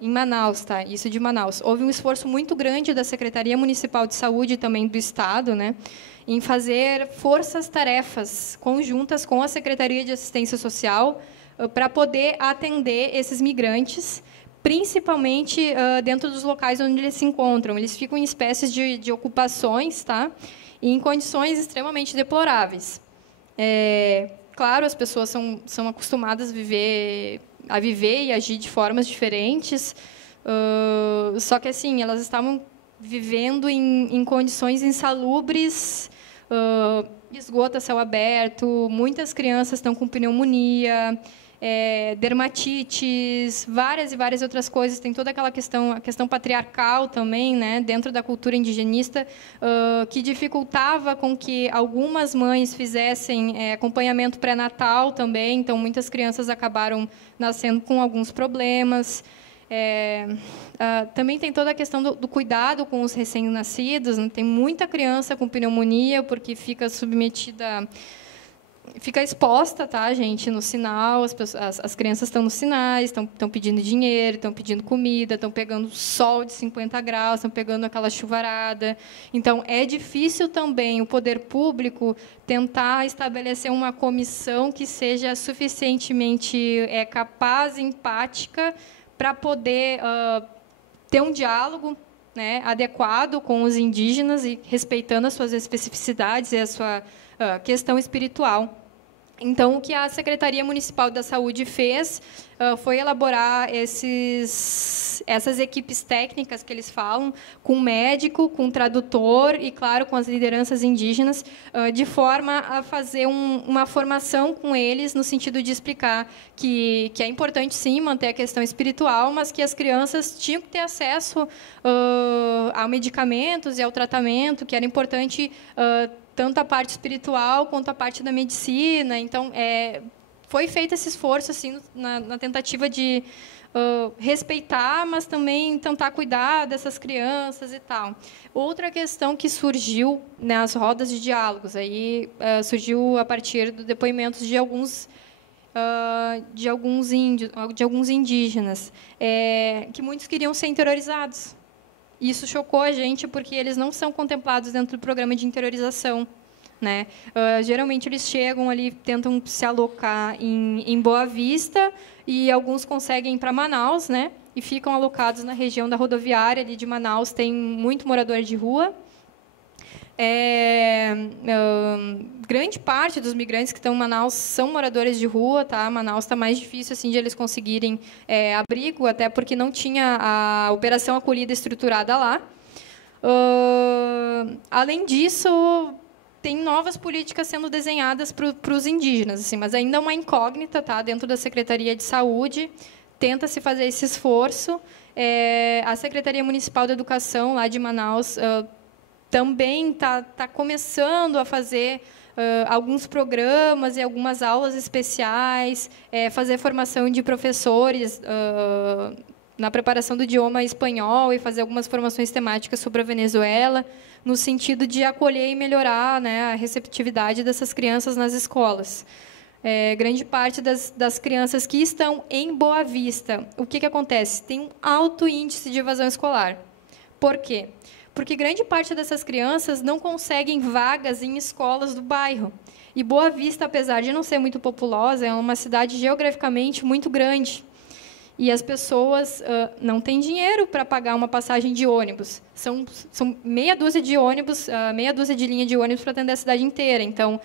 em Manaus, tá? Isso de Manaus. Houve um esforço muito grande da Secretaria Municipal de Saúde e também do Estado, né, em fazer forças-tarefas conjuntas com a Secretaria de Assistência Social para poder atender esses migrantes, principalmente dentro dos locais onde eles se encontram. Eles ficam em espécies de ocupações, tá? E em condições extremamente deploráveis. Claro, as pessoas são acostumadas a viver e agir de formas diferentes, só que assim elas estavam vivendo em condições insalubres, esgoto a céu aberto, muitas crianças estão com pneumonia, dermatites, várias e várias outras coisas. Tem toda aquela questão, a questão patriarcal também, né, dentro da cultura indigenista, que dificultava com que algumas mães fizessem acompanhamento pré-natal também. Então, muitas crianças acabaram nascendo com alguns problemas. Também tem toda a questão do cuidado com os recém-nascidos, né? Tem muita criança com pneumonia porque fica submetida fica exposta, tá, gente, no sinal, as crianças estão nos sinais, estão pedindo dinheiro, estão pedindo comida, estão pegando sol de 50 graus, estão pegando aquela chuvarada. Então, é difícil também o poder público tentar estabelecer uma comissão que seja suficientemente capaz, empática, para poder ter um diálogo, né, adequado com os indígenas e respeitando as suas especificidades e a sua questão espiritual. Então, o que a Secretaria Municipal da Saúde fez foi elaborar essas equipes técnicas que eles falam, com médico, com tradutor e, claro, com as lideranças indígenas, de forma a fazer uma formação com eles, no sentido de explicar que é importante, sim, manter a questão espiritual, mas que as crianças tinham que ter acesso a medicamentos e ao tratamento, que era importante tanto a parte espiritual quanto a parte da medicina. Então, foi feito esse esforço assim, na tentativa de respeitar, mas também tentar cuidar dessas crianças e tal. Outra questão que surgiu nas rodas de diálogos, aí surgiu a partir do depoimentos de alguns indígenas, que muitos queriam ser interiorizados. Isso chocou a gente, porque eles não são contemplados dentro do programa de interiorização, né? Geralmente, eles chegam ali, tentam se alocar em Boa Vista, e alguns conseguem ir para Manaus, né? E ficam alocados na região da rodoviária ali de Manaus. Tem muito morador de rua. Grande parte dos migrantes que estão em Manaus são moradores de rua, tá? Manaus está mais difícil assim de eles conseguirem abrigo, até porque não tinha a operação acolhida estruturada lá. Além disso, tem novas políticas sendo desenhadas para os indígenas, assim, mas ainda é uma incógnita, tá? Dentro da Secretaria de Saúde, tenta-se fazer esse esforço. A Secretaria Municipal da Educação lá de Manaus também está começando a fazer alguns programas e algumas aulas especiais, fazer formação de professores na preparação do idioma espanhol e fazer algumas formações temáticas sobre a Venezuela, no sentido de acolher e melhorar, né, a receptividade dessas crianças nas escolas. Grande parte das crianças que estão em Boa Vista, o que acontece? Tem um alto índice de evasão escolar. Por quê? Porque grande parte dessas crianças não conseguem vagas em escolas do bairro. E Boa Vista, apesar de não ser muito populosa, é uma cidade geograficamente muito grande. E as pessoas não têm dinheiro para pagar uma passagem de ônibus. São meia dúzia de ônibus, meia dúzia de linha de ônibus para atender a cidade inteira. Então,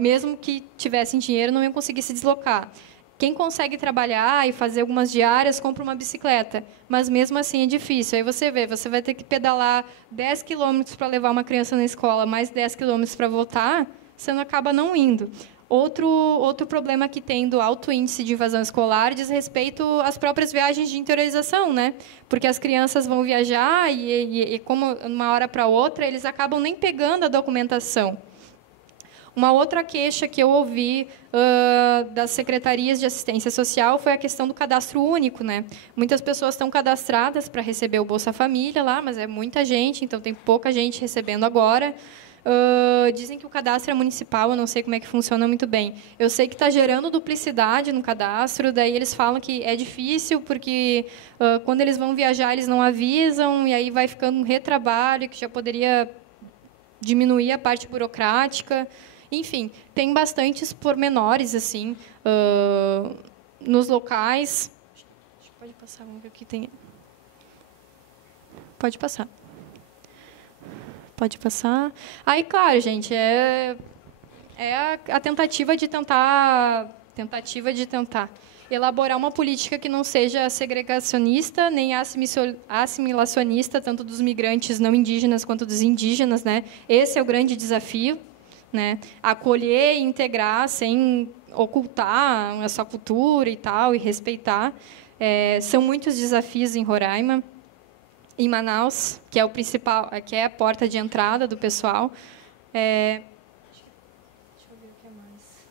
mesmo que tivessem dinheiro, não iam conseguir se deslocar. Quem consegue trabalhar e fazer algumas diárias, compra uma bicicleta. Mas, mesmo assim, é difícil. Aí você vai ter que pedalar 10 quilômetros para levar uma criança na escola, mais 10 quilômetros para voltar, você não acaba não indo. Outro problema que tem do alto índice de evasão escolar diz respeito às próprias viagens de interiorização, né? Porque as crianças vão viajar e como de uma hora para outra, eles acabam nem pegando a documentação. Uma outra queixa que eu ouvi das secretarias de assistência social foi a questão do cadastro único, né? Muitas pessoas estão cadastradas para receber o Bolsa Família lá, mas é muita gente, então tem pouca gente recebendo agora. Dizem que o cadastro é municipal, eu não sei como é que funciona muito bem. Eu sei que está gerando duplicidade no cadastro, daí eles falam que é difícil, porque quando eles vão viajar, eles não avisam, e aí vai ficando um retrabalho que já poderia diminuir a parte burocrática. Enfim, tem bastantes pormenores assim, nos locais. Pode passar, vamos ver o que tem. Pode passar. Pode passar. Aí, claro, gente, é a tentativa de tentar elaborar uma política que não seja segregacionista nem assimilacionista, tanto dos migrantes não indígenas quanto dos indígenas, né? Esse é o grande desafio, né? Acolher e integrar sem ocultar a sua cultura e tal, e respeitar. São muitos desafios em Roraima. Em Manaus, que é o principal, que é a porta de entrada do pessoal. Deixa eu ver o que mais.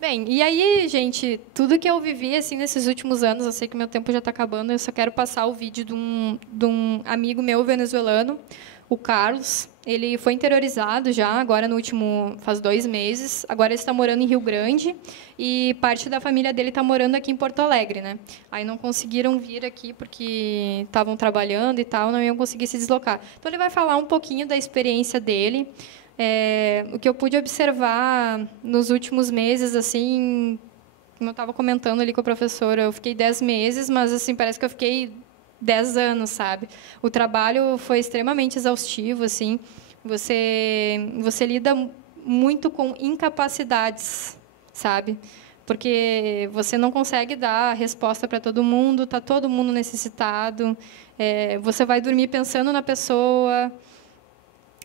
Bem, e aí, gente, tudo que eu vivi assim nesses últimos anos, eu sei que meu tempo já está acabando, eu só quero passar o vídeo de um amigo meu venezuelano, o Carlos. Ele foi interiorizado já, agora no último, faz 2 meses. Agora ele está morando em Rio Grande e parte da família dele está morando aqui em Porto Alegre, né? Aí não conseguiram vir aqui porque estavam trabalhando e tal, não iam conseguir se deslocar. Então ele vai falar um pouquinho da experiência dele. O que eu pude observar nos últimos meses, assim, como eu estava comentando ali com a professora, eu fiquei 10 meses, mas assim parece que eu fiquei 10 anos, sabe? O trabalho foi extremamente exaustivo, assim. Você lida muito com incapacidades, sabe? Porque você não consegue dar resposta para todo mundo, está todo mundo necessitado. Você vai dormir pensando na pessoa,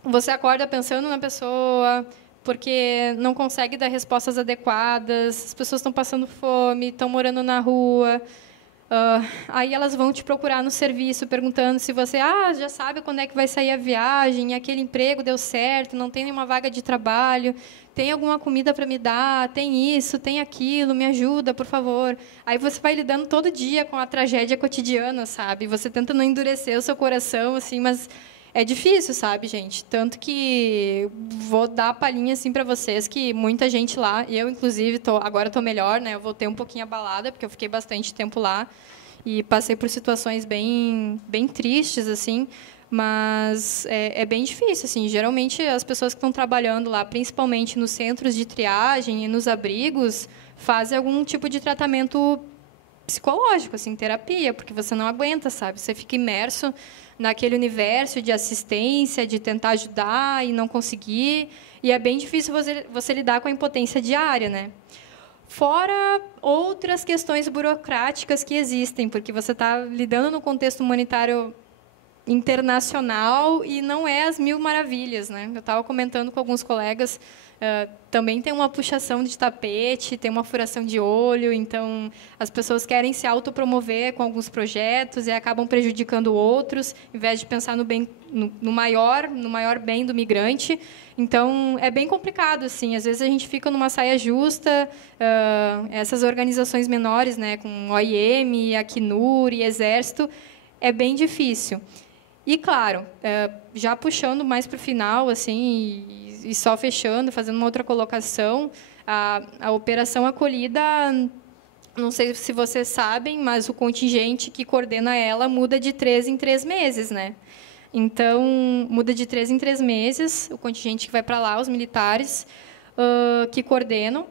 você acorda pensando na pessoa, porque não consegue dar respostas adequadas, as pessoas estão passando fome, estão morando na rua. Aí elas vão te procurar no serviço, perguntando se você já sabe quando é que vai sair a viagem, aquele emprego deu certo, não tem nenhuma vaga de trabalho, tem alguma comida para me dar, tem isso, tem aquilo, me ajuda, por favor. Aí você vai lidando todo dia com a tragédia cotidiana, sabe? Você tenta não endurecer o seu coração, assim, mas é difícil, sabe, gente? Tanto que vou dar a palhinha assim para vocês que muita gente lá, eu inclusive agora estou melhor, né? Eu voltei um pouquinho abalada porque eu fiquei bastante tempo lá e passei por situações bem tristes assim, mas é bem difícil assim. Geralmente as pessoas que estão trabalhando lá, principalmente nos centros de triagem e nos abrigos, fazem algum tipo de tratamento psicológico, assim, terapia, porque você não aguenta, sabe? Você fica imerso naquele universo de assistência, de tentar ajudar e não conseguir, e é bem difícil você lidar com a impotência diária, né? Fora outras questões burocráticas que existem, porque você está lidando no contexto humanitário internacional e não é as mil maravilhas, né? Eu estava comentando com alguns colegas, também tem uma puxação de tapete, tem uma furação de olho, então as pessoas querem se autopromover com alguns projetos e acabam prejudicando outros, em vez de pensar no maior bem do migrante. Então é bem complicado, assim. Às vezes a gente fica numa saia justa. Essas organizações menores, né, com OIM, Acnur e Exército, é bem difícil. E, claro, já puxando mais para o final, assim, e só fechando, fazendo uma outra colocação, a Operação Acolhida, não sei se vocês sabem, mas o contingente que coordena ela muda de 3 em 3 meses, né? Então, muda de 3 em 3 meses, o contingente que vai para lá, os militares que coordenam.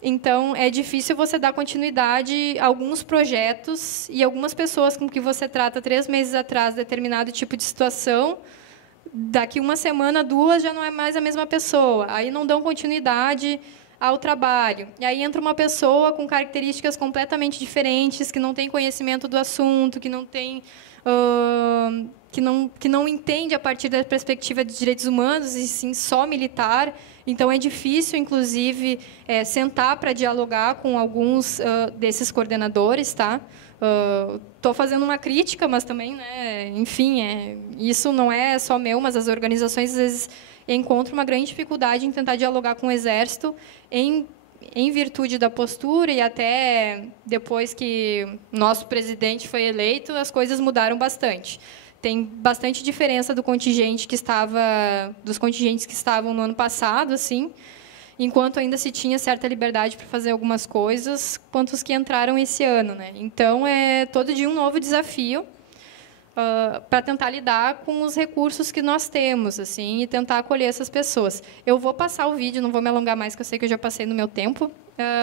Então, é difícil você dar continuidade a alguns projetos e algumas pessoas com que você trata 3 meses atrás determinado tipo de situação, daqui 1 semana, 2, já não é mais a mesma pessoa. Aí não dão continuidade ao trabalho. E aí entra uma pessoa com características completamente diferentes, que não tem conhecimento do assunto, que não tem... que não entende a partir da perspectiva de direitos humanos, e sim só militar. Então, é difícil, inclusive, sentar para dialogar com alguns desses coordenadores. Tá? Estou fazendo uma crítica, mas também, né, enfim, isso não é só meu, mas as organizações, às vezes, encontram uma grande dificuldade em tentar dialogar com o Exército em virtude da postura, e até depois que nosso presidente foi eleito, as coisas mudaram bastante. Tem bastante diferença dos contingentes que estavam no ano passado, assim, enquanto ainda se tinha certa liberdade para fazer algumas coisas, quanto os que entraram esse ano, né? Então, é todo dia um novo desafio para tentar lidar com os recursos que nós temos, assim, e tentar acolher essas pessoas. Eu vou passar o vídeo, não vou me alongar mais, que eu sei que eu já passei no meu tempo.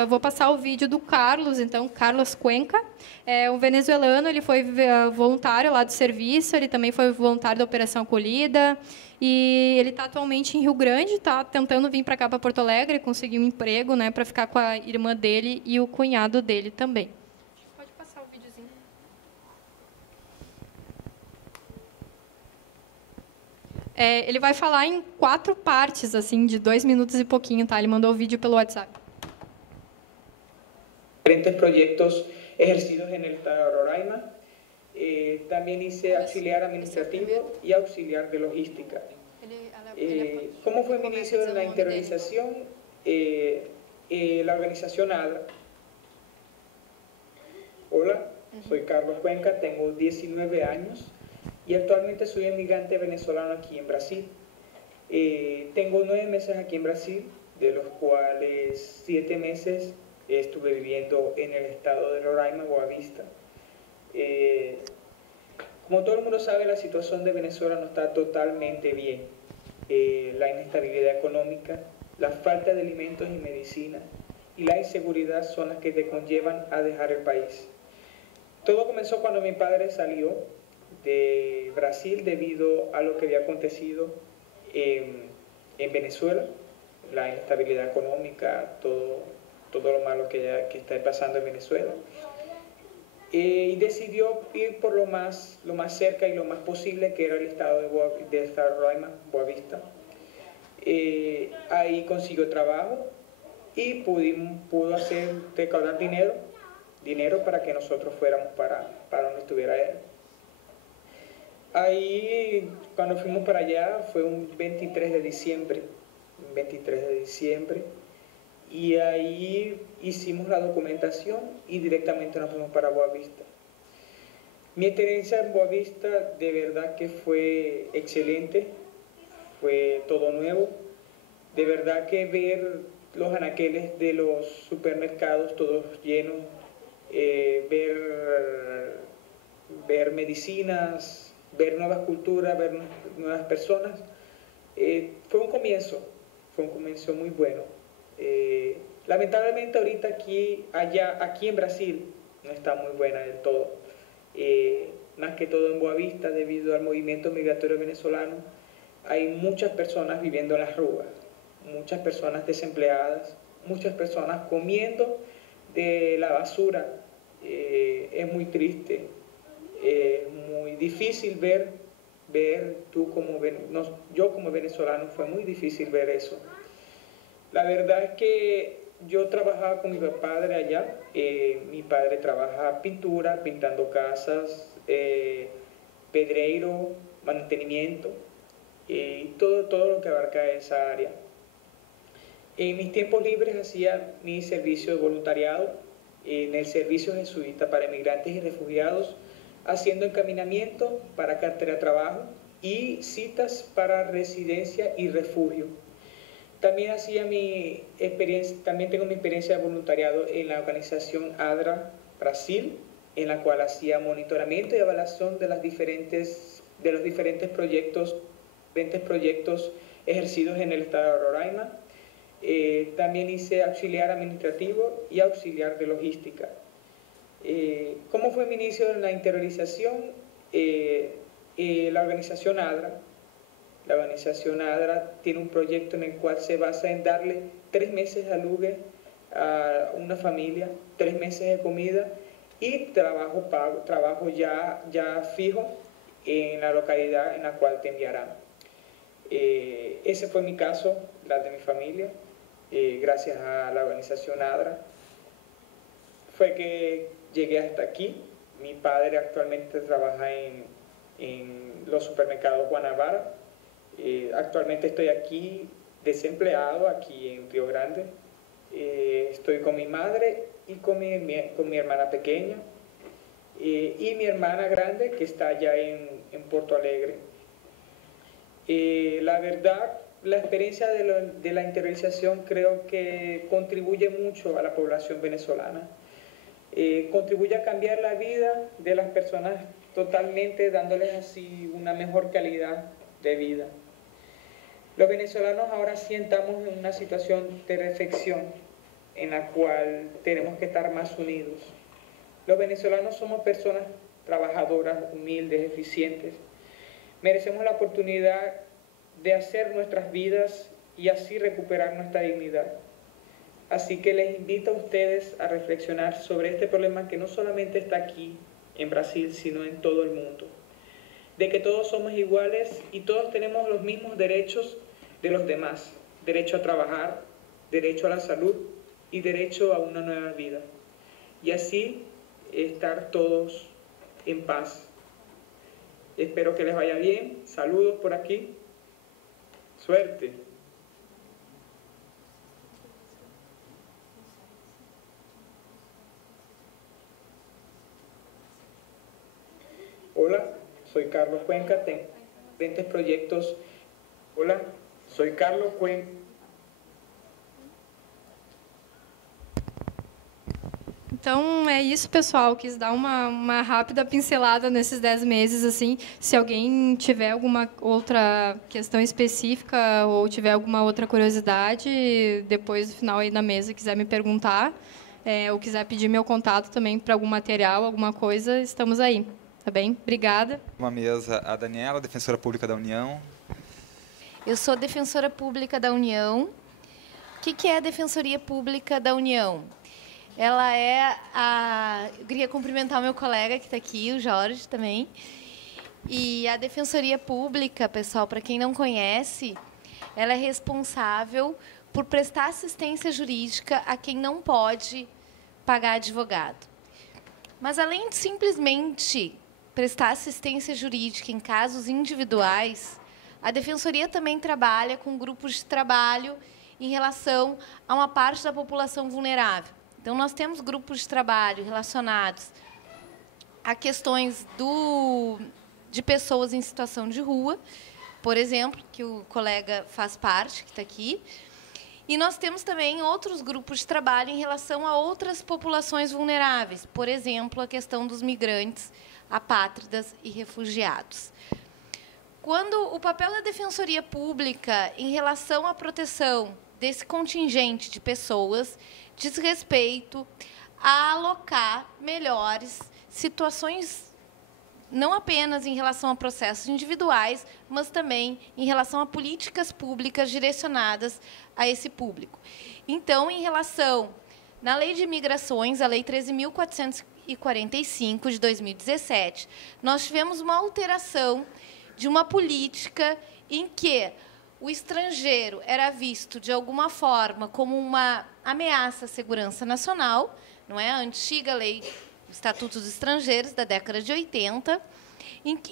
Vou passar o vídeo do Carlos, então, Carlos Cuenca, é um venezuelano, ele foi voluntário lá do serviço, ele também foi voluntário da Operação Acolhida, e ele está atualmente em Rio Grande, está tentando vir para cá, para Porto Alegre, conseguir um emprego, né, para ficar com a irmã dele e o cunhado dele também. Pode passar o videozinho. Ele vai falar em 4 partes, assim, de 2 minutos e pouquinho, tá? Ele mandou o vídeo pelo WhatsApp. Diferentes proyectos ejercidos en el estado de Roraima. También hice auxiliar administrativo y auxiliar de logística. ¿Cómo fue mi inicio en la interiorización? La organización ADRA. Hola, soy Carlos Cuenca, tengo 19 años. y actualmente soy inmigrante venezolano aquí en Brasil. Tengo 9 meses aquí en Brasil, de los cuales 7 meses estuve viviendo en el estado de Roraima, Boavista. Como todo el mundo sabe, la situación de Venezuela no está totalmente bien. La inestabilidad económica, la falta de alimentos y medicina y la inseguridad son las que te conllevan a dejar el país. Todo comenzó cuando mi padre salió de Brasil debido a lo que había acontecido en Venezuela, la inestabilidad económica, todo lo malo que está pasando en Venezuela. Y decidió ir por lo más cerca y lo más posible, que era el estado de Roraima, Boavista. Ahí consiguió trabajo y pudo recaudar dinero para que nosotros fuéramos para donde estuviera él. Ahí, cuando fuimos para allá, fue un 23 de diciembre, y ahí hicimos la documentación y directamente nos fuimos para Boavista. Mi experiencia en Boavista de verdad que fue excelente, fue todo nuevo. De verdad que ver los anaqueles de los supermercados todos llenos, ver medicinas, ver nuevas culturas, ver nuevas personas, fue un comienzo muy bueno. Lamentablemente ahorita aquí en Brasil no está muy buena del todo, más que todo en Boavista, debido al movimiento migratorio venezolano. Hay muchas personas viviendo en las ruas, muchas personas desempleadas, muchas personas comiendo de la basura. Es muy triste, muy difícil yo como venezolano fue muy difícil ver eso. La verdad es que yo trabajaba con mi padre allá. Mi padre trabaja pintura, pintando casas, pedreiro, mantenimiento, y todo lo que abarca esa área. En mis tiempos libres hacía mi servicio de voluntariado en el Servicio Jesuita para Inmigrantes y Refugiados, haciendo encaminamiento para cartera de trabajo y citas para residencia y refugio. También tengo mi experiencia de voluntariado en la organización ADRA Brasil, en la cual hacía monitoramiento y evaluación de los diferentes proyectos ejercidos en el estado de Roraima. También hice auxiliar administrativo y auxiliar de logística. ¿Cómo fue mi inicio en la interiorización? La organización ADRA tiene un proyecto en el cual se basa en darle 3 meses de alugue a una familia, 3 meses de comida y trabajo pago, trabajo ya fijo en la localidad en la cual te enviarán. Ese fue mi caso, la de mi familia. Gracias a la organización ADRA fue que llegué hasta aquí. Mi padre actualmente trabaja en los supermercados Guanabara. Actualmente estoy aquí desempleado, aquí en Río Grande. Estoy con mi madre y con mi hermana pequeña, y mi hermana grande que está allá en Porto Alegre. La verdad, la experiencia de la interiorización creo que contribuye mucho a la población venezolana. Contribuye a cambiar la vida de las personas totalmente, dándoles así una mejor calidad de vida. Los venezolanos ahora sí estamos en una situación de reflexión en la cual tenemos que estar más unidos. Los venezolanos somos personas trabajadoras, humildes, eficientes. Merecemos la oportunidad de hacer nuestras vidas y así recuperar nuestra dignidad. Así que les invito a ustedes a reflexionar sobre este problema que no solamente está aquí en Brasil, sino en todo el mundo. De que todos somos iguales y todos tenemos los mismos derechos de los demás. Derecho a trabajar, derecho a la salud y derecho a una nueva vida. Y así estar todos en paz. Espero que les vaya bien. Saludos por aquí. Suerte. Hola, soy Carlos Cuenca, tengo diferentes proyectos. Hola, soy Carlos Cuenca. Então, é isso, pessoal. Quis dar uma rápida pincelada nesses 10 meses. Assim, se alguém tiver alguma outra questão específica ou tiver alguma outra curiosidade, depois, no final, aí na mesa, quiser me perguntar, ou quiser pedir meu contato também para algum material, alguma coisa, estamos aí. Tá bem? Obrigada. Uma mesa, a Daniela, defensora pública da União. Eu sou defensora pública da União. O que é a Defensoria Pública da União? Ela é a... Eu queria cumprimentar o meu colega que está aqui, o Jorge, também. E a Defensoria Pública, pessoal, para quem não conhece, ela é responsável por prestar assistência jurídica a quem não pode pagar advogado. Mas, além de simplesmente prestar assistência jurídica em casos individuais, a Defensoria também trabalha com grupos de trabalho em relação a uma parte da população vulnerável. Então, nós temos grupos de trabalho relacionados a questões de pessoas em situação de rua, por exemplo, que o colega faz parte, que está aqui. E nós temos também outros grupos de trabalho em relação a outras populações vulneráveis, por exemplo, a questão dos migrantes, apátridas e refugiados. Quando o papel da Defensoria Pública em relação à proteção desse contingente de pessoas diz respeito a alocar melhores situações, não apenas em relação a processos individuais, mas também em relação a políticas públicas direcionadas a esse público. Então, em relação na Lei de Imigrações, a Lei 13.445, de 2017, nós tivemos uma alteração de uma política em que o estrangeiro era visto, de alguma forma, como uma ameaça à segurança nacional, não é? A antiga lei do Estatuto dos Estrangeiros, da década de 80,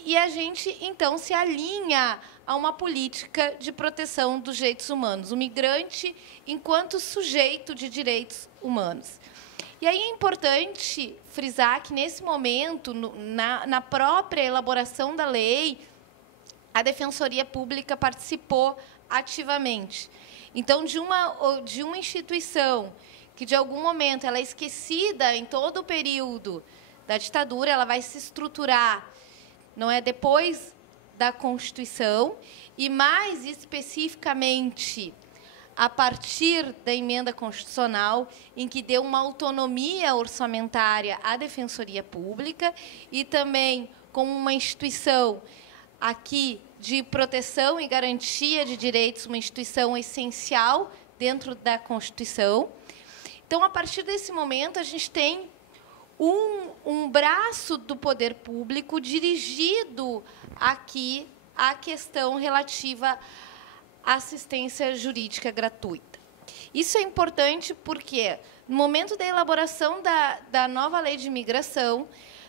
e a gente, então, se alinha a uma política de proteção dos direitos humanos, o migrante enquanto sujeito de direitos humanos. E aí é importante frisar que, nesse momento, na própria elaboração da lei, a Defensoria Pública participou ativamente. Então, de uma instituição que, de algum momento, ela é esquecida em todo o período da ditadura, ela vai se estruturar, não é, depois da Constituição, e, mais especificamente, a partir da emenda constitucional, em que deu uma autonomia orçamentária à Defensoria Pública e também como uma instituição aqui de proteção e garantia de direitos, uma instituição essencial dentro da Constituição. Então, a partir desse momento, a gente tem um braço do poder público dirigido aqui à questão relativa à assistência jurídica gratuita. Isso é importante porque, no momento da elaboração da nova Lei de Imigração,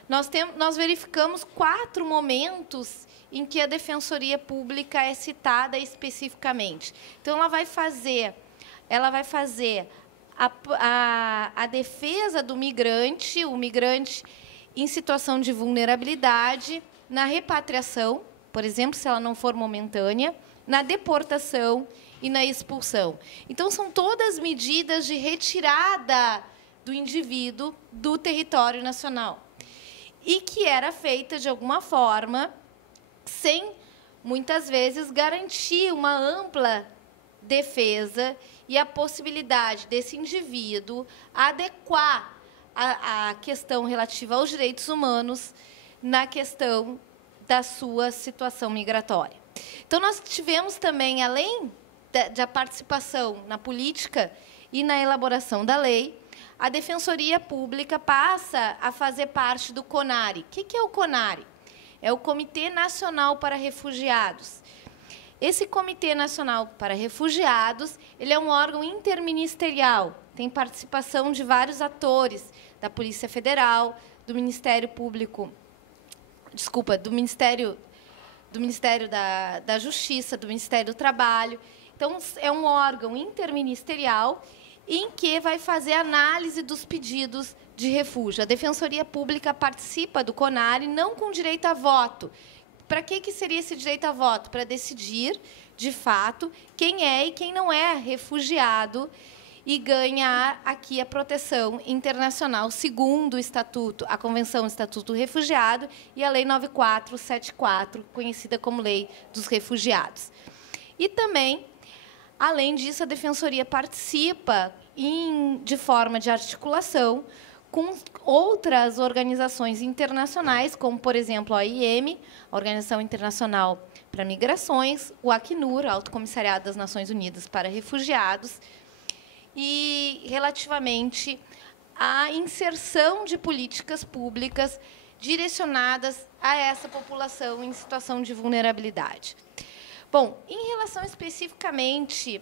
nós verificamos 4 momentos em que a Defensoria Pública é citada especificamente. Então, ela vai fazer a defesa do migrante, o migrante em situação de vulnerabilidade, na repatriação, por exemplo, se ela não for momentânea, na deportação e na expulsão. Então, são todas medidas de retirada do indivíduo do território nacional. E que era feita, de alguma forma, sem, muitas vezes, garantir uma ampla defesa e a possibilidade desse indivíduo adequar a questão relativa aos direitos humanos na questão da sua situação migratória. Então, nós tivemos também, além da participação na política e na elaboração da lei, a Defensoria Pública passa a fazer parte do CONARE. O que é o CONARE? É o Comitê Nacional para Refugiados. Esse Comitê Nacional para Refugiados, ele é um órgão interministerial, tem participação de vários atores, da Polícia Federal, do Ministério Público, do Ministério da Justiça, do Ministério do Trabalho. Então, é um órgão interministerial em que vai fazer análise dos pedidos de refúgio. A Defensoria Pública participa do CONARE, não com direito a voto, para que seria esse direito a voto? Para decidir, de fato, quem é e quem não é refugiado e ganhar aqui a proteção internacional, segundo o Estatuto, a Convenção do Estatuto do Refugiado e a Lei 9474, conhecida como Lei dos Refugiados. E também, além disso, a Defensoria participa de forma de articulação com outras organizações internacionais, como, por exemplo, a OIM, a Organização Internacional para Migrações, o Acnur, Alto Comissariado das Nações Unidas para Refugiados, e relativamente à inserção de políticas públicas direcionadas a essa população em situação de vulnerabilidade. Bom, em relação especificamente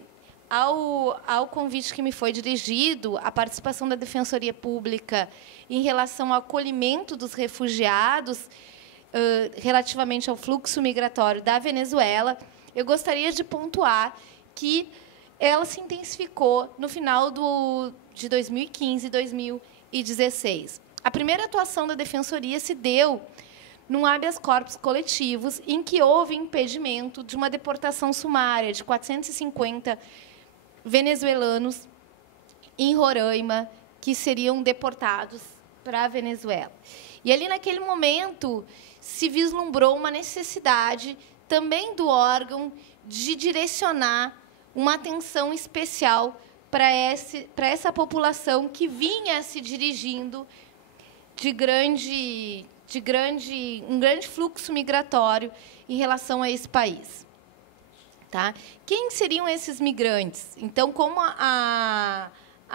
ao convite que me foi dirigido, a participação da Defensoria Pública em relação ao acolhimento dos refugiados, relativamente ao fluxo migratório da Venezuela, eu gostaria de pontuar que ela se intensificou no final de 2015 e 2016. A primeira atuação da Defensoria se deu num habeas corpus coletivos, em que houve impedimento de uma deportação sumária de 450 venezuelanos em Roraima, que seriam deportados para a Venezuela. E ali, naquele momento, se vislumbrou uma necessidade também do órgão de direcionar uma atenção especial para essa população que vinha se dirigindo um grande fluxo migratório em relação a esse país. Tá? Quem seriam esses migrantes? Então, como a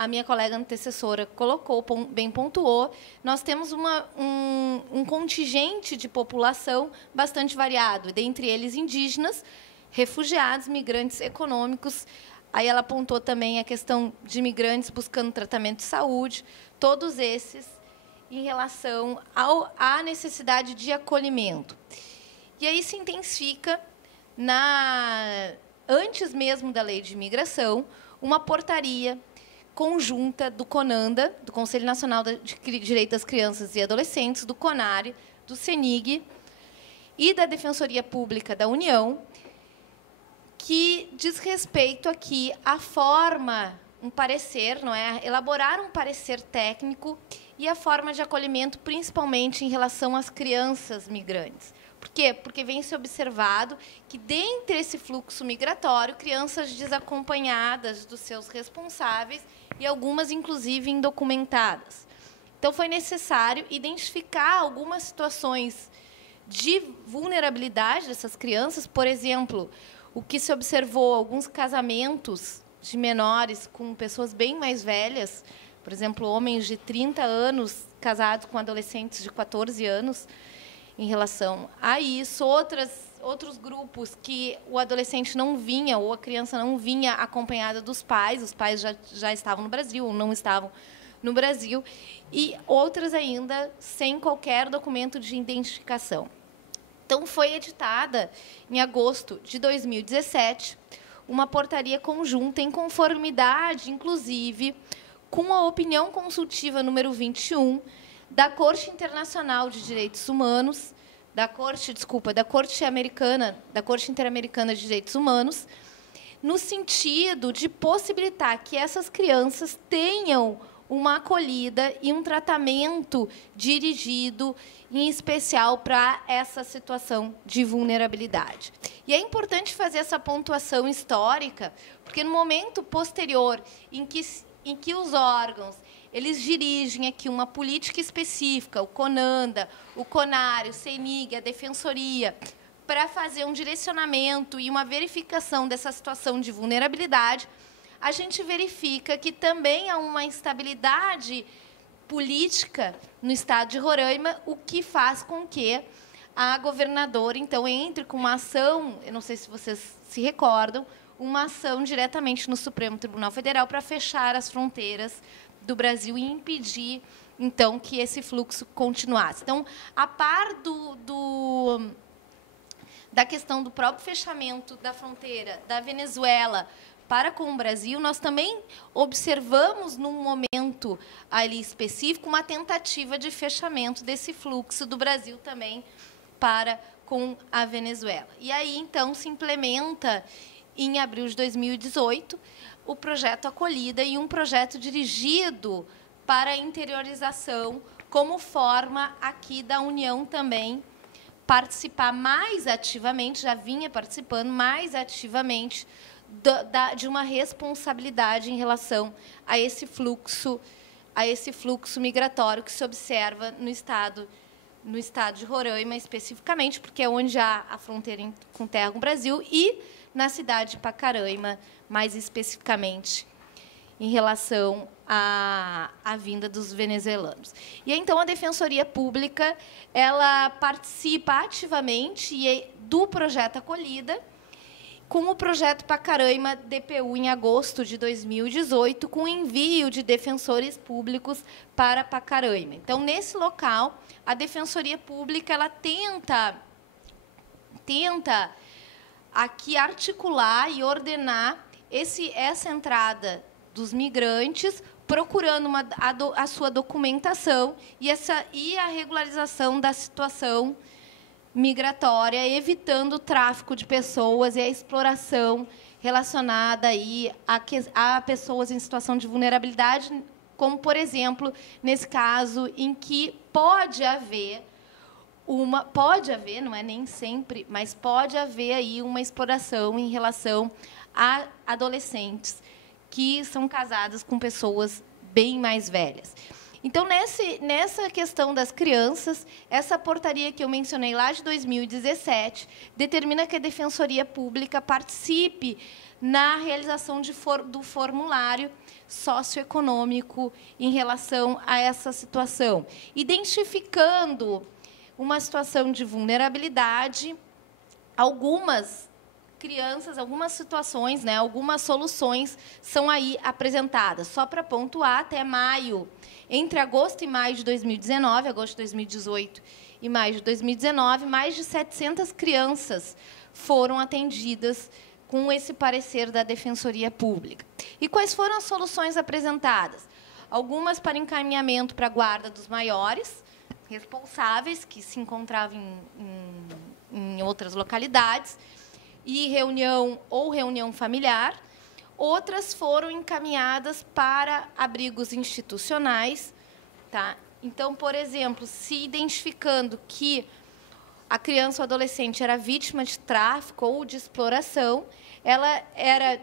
minha colega antecessora colocou, bem pontuou, nós temos um contingente de população bastante variado, dentre eles indígenas, refugiados, migrantes econômicos. Aí ela apontou também a questão de migrantes buscando tratamento de saúde, todos esses em relação à necessidade de acolhimento. E aí se intensifica, antes mesmo da Lei de Imigração, uma portaria conjunta do CONANDA, do Conselho Nacional de Direito das Crianças e Adolescentes, do CONARE, do CENIG e da Defensoria Pública da União, que diz respeito aqui à forma, um parecer, não é? Elaborar um parecer técnico e a forma de acolhimento, principalmente em relação às crianças migrantes. Por quê? Porque vem se observado que, dentre esse fluxo migratório, crianças desacompanhadas dos seus responsáveis e algumas, inclusive, indocumentadas. Então, foi necessário identificar algumas situações de vulnerabilidade dessas crianças, por exemplo, o que se observou, alguns casamentos de menores com pessoas bem mais velhas, por exemplo, homens de 30 anos casados com adolescentes de 14 anos, em relação a isso. Outros grupos que o adolescente não vinha, ou a criança não vinha acompanhada dos pais, os pais já estavam no Brasil ou não estavam no Brasil, e outras ainda sem qualquer documento de identificação. Então, foi editada, em agosto de 2017, uma portaria conjunta em conformidade, inclusive, com a opinião consultiva número 21 da Corte Internacional de Direitos Humanos, da Corte Interamericana de Direitos Humanos, no sentido de possibilitar que essas crianças tenham uma acolhida e um tratamento dirigido, em especial, para essa situação de vulnerabilidade. E é importante fazer essa pontuação histórica, porque, no momento posterior em que os órgãos eles dirigem aqui uma política específica, o CONANDA, o CONARE, o CENIG, a Defensoria, para fazer um direcionamento e uma verificação dessa situação de vulnerabilidade, a gente verifica que também há uma instabilidade política no estado de Roraima, o que faz com que a governadora, então, entre com uma ação, eu não sei se vocês se recordam, uma ação diretamente no Supremo Tribunal Federal para fechar as fronteiras do Brasil e impedir, então, que esse fluxo continuasse. Então, a par da questão do próprio fechamento da fronteira da Venezuela para com o Brasil, nós também observamos, num momento ali específico, uma tentativa de fechamento desse fluxo do Brasil também para com a Venezuela. E aí, então, se implementa, em abril de 2018, o projeto Acolhida e um projeto dirigido para a interiorização, como forma aqui da União também participar mais ativamente, já vinha participando mais ativamente de uma responsabilidade em relação a esse fluxo migratório que se observa no estado de Roraima, especificamente, porque é onde há a fronteira com terra com o Brasil, e na cidade de Pacaraima, mais especificamente, em relação à vinda dos venezuelanos. E, então, a Defensoria Pública ela participa ativamente do projeto Acolhida, com o projeto Pacaraima DPU, em agosto de 2018, com envio de defensores públicos para Pacaraima. Então, nesse local, a Defensoria Pública ela tenta aqui articular e ordenar essa entrada dos migrantes, procurando a sua documentação e a regularização da situação migratória, evitando o tráfico de pessoas e a exploração relacionada aí a pessoas em situação de vulnerabilidade, como, por exemplo, nesse caso em que pode haver, não é nem sempre, mas pode haver aí uma exploração em relação a adolescentes que são casadas com pessoas bem mais velhas. Então, nessa questão das crianças, essa portaria que eu mencionei lá de 2017 determina que a Defensoria Pública participe na realização do formulário socioeconômico em relação a essa situação, identificando uma situação de vulnerabilidade, algumas crianças, algumas situações, algumas soluções são aí apresentadas. Só para pontuar, até maio, entre agosto e maio de 2019, agosto de 2018 e maio de 2019, mais de 700 crianças foram atendidas com esse parecer da Defensoria Pública. E quais foram as soluções apresentadas? Algumas para encaminhamento para a guarda dos maiores responsáveis, que se encontravam em outras localidades, e reunião familiar. Outras foram encaminhadas para abrigos institucionais. Tá? Então, por exemplo, se identificando que a criança ou adolescente era vítima de tráfico ou de exploração, ela era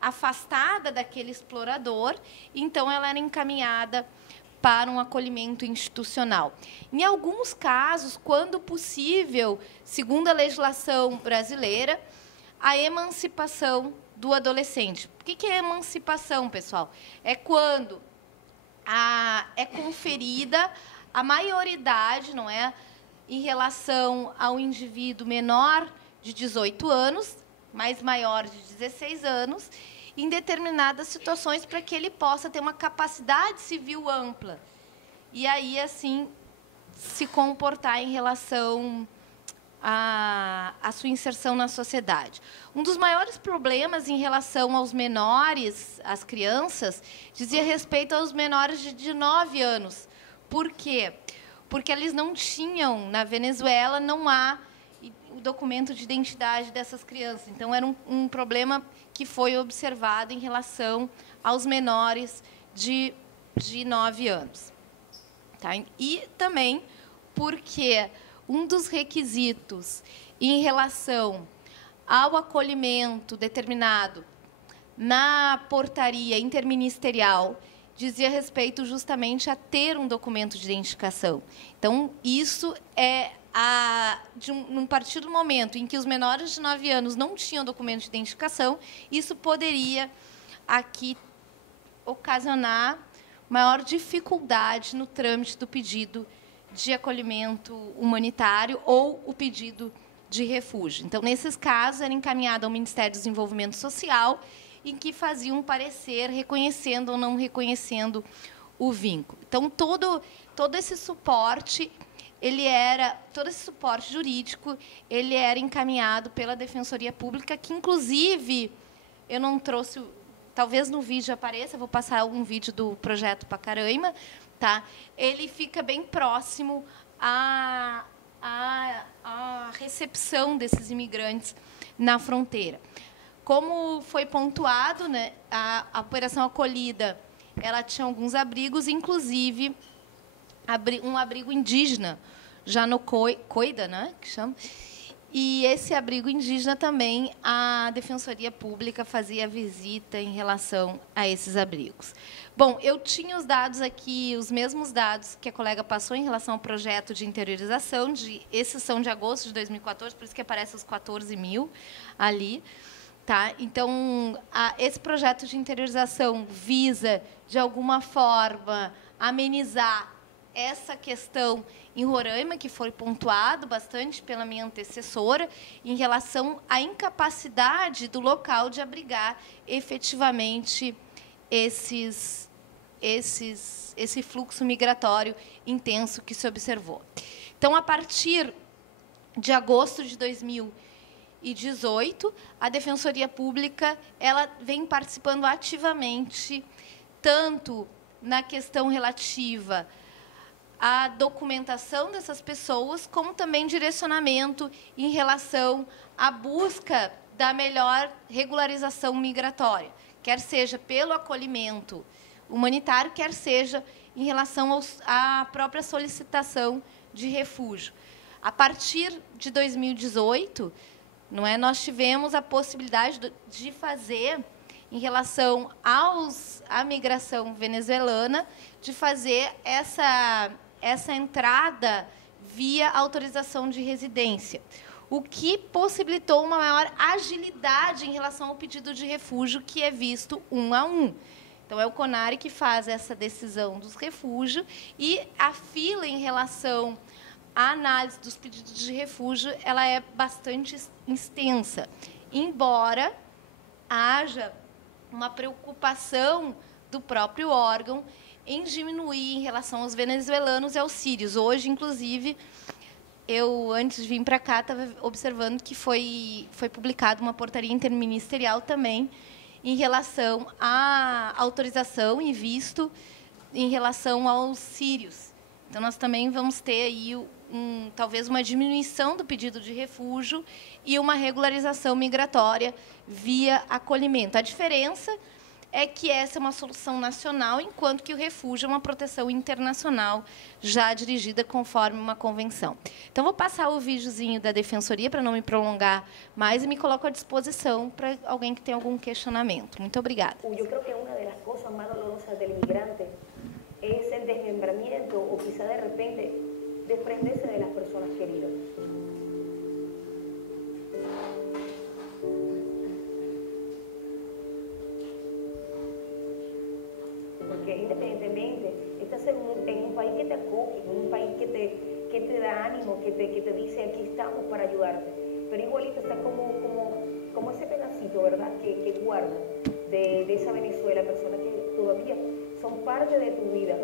afastada daquele explorador, então ela era encaminhada para um acolhimento institucional. Em alguns casos, quando possível, segundo a legislação brasileira, a emancipação do adolescente. O que é emancipação, pessoal? É quando é conferida a maioridade, não é, em relação ao indivíduo menor de 18 anos, mas maior de 16 anos, em determinadas situações, para que ele possa ter uma capacidade civil ampla e aí, assim, se comportar em relação à sua inserção na sociedade. Um dos maiores problemas em relação aos menores, às crianças, dizia respeito aos menores de 9 anos. Por quê? Porque eles não tinham, na Venezuela, não há o documento de identidade dessas crianças. Então, era um problema que foi observado em relação aos menores de 9 anos. Tá? E também porque um dos requisitos em relação ao acolhimento determinado na portaria interministerial dizia respeito justamente a ter um documento de identificação. Então, isso é a partir do momento em que os menores de 9 anos não tinham documento de identificação, isso poderia aqui ocasionar maior dificuldade no trâmite do pedido de acolhimento humanitário ou o pedido de refúgio. Então, nesses casos, era encaminhado ao Ministério do Desenvolvimento Social, em que fazia um parecer reconhecendo ou não reconhecendo o vínculo. Então, todo esse suporte todo esse suporte jurídico, ele era encaminhado pela Defensoria Pública, que, inclusive, eu não trouxe, talvez no vídeo apareça, eu vou passar um vídeo do projeto Pacaraima, tá? Ele fica bem próximo a recepção desses imigrantes na fronteira. Como foi pontuado, né, a Operação Acolhida, ela tinha alguns abrigos, inclusive um abrigo indígena, já no Coida, né, que chama. E esse abrigo indígena também, a Defensoria Pública fazia visita em relação a esses abrigos. Bom, eu tinha os dados aqui, os mesmos dados que a colega passou em relação ao projeto de interiorização, esses são de agosto de 2014, por isso que aparecem os 14 mil ali. Tá? Então, esse projeto de interiorização visa, de alguma forma, amenizar essa questão em Roraima, que foi pontuado bastante pela minha antecessora, em relação à incapacidade do local de abrigar efetivamente esse fluxo migratório intenso que se observou. Então, a partir de agosto de 2018, a Defensoria Pública ela vem participando ativamente, tanto na questão relativa a documentação dessas pessoas, como também direcionamento em relação à busca da melhor regularização migratória, quer seja pelo acolhimento humanitário, quer seja em relação à própria solicitação de refúgio. A partir de 2018, não é, nós tivemos a possibilidade de fazer, em relação à migração venezuelana, de fazer essa entrada via autorização de residência, o que possibilitou uma maior agilidade em relação ao pedido de refúgio, que é visto 1 a 1. Então, é o CONARE que faz essa decisão dos refúgios, e a fila em relação à análise dos pedidos de refúgio ela é bastante extensa, embora haja uma preocupação do próprio órgão em diminuir em relação aos venezuelanos e aos sírios. Hoje, inclusive, eu, antes de vir para cá, estava observando que foi publicada uma portaria interministerial também em relação à autorização e visto em relação aos sírios. Então, nós também vamos ter aí talvez uma diminuição do pedido de refúgio e uma regularização migratória via acolhimento. A diferença é que essa é uma solução nacional, enquanto que o refúgio é uma proteção internacional já dirigida conforme uma convenção. Então, vou passar o videozinho da Defensoria para não me prolongar mais e me coloco à disposição para alguém que tenha algum questionamento. Muito obrigada. Eu acho que uma das coisas mais dolorosas do imigrante é o desmembramento ou, quizá, de repente, desprenderse de las personas queridas. Porque, independientemente, estás en un país que te acoge, en un país que te da ánimo, que te dice, aquí estamos para ayudarte. Pero igualito está como ese pedacito, ¿verdad?, que guarda de esa Venezuela, personas que todavía son parte de tu vida.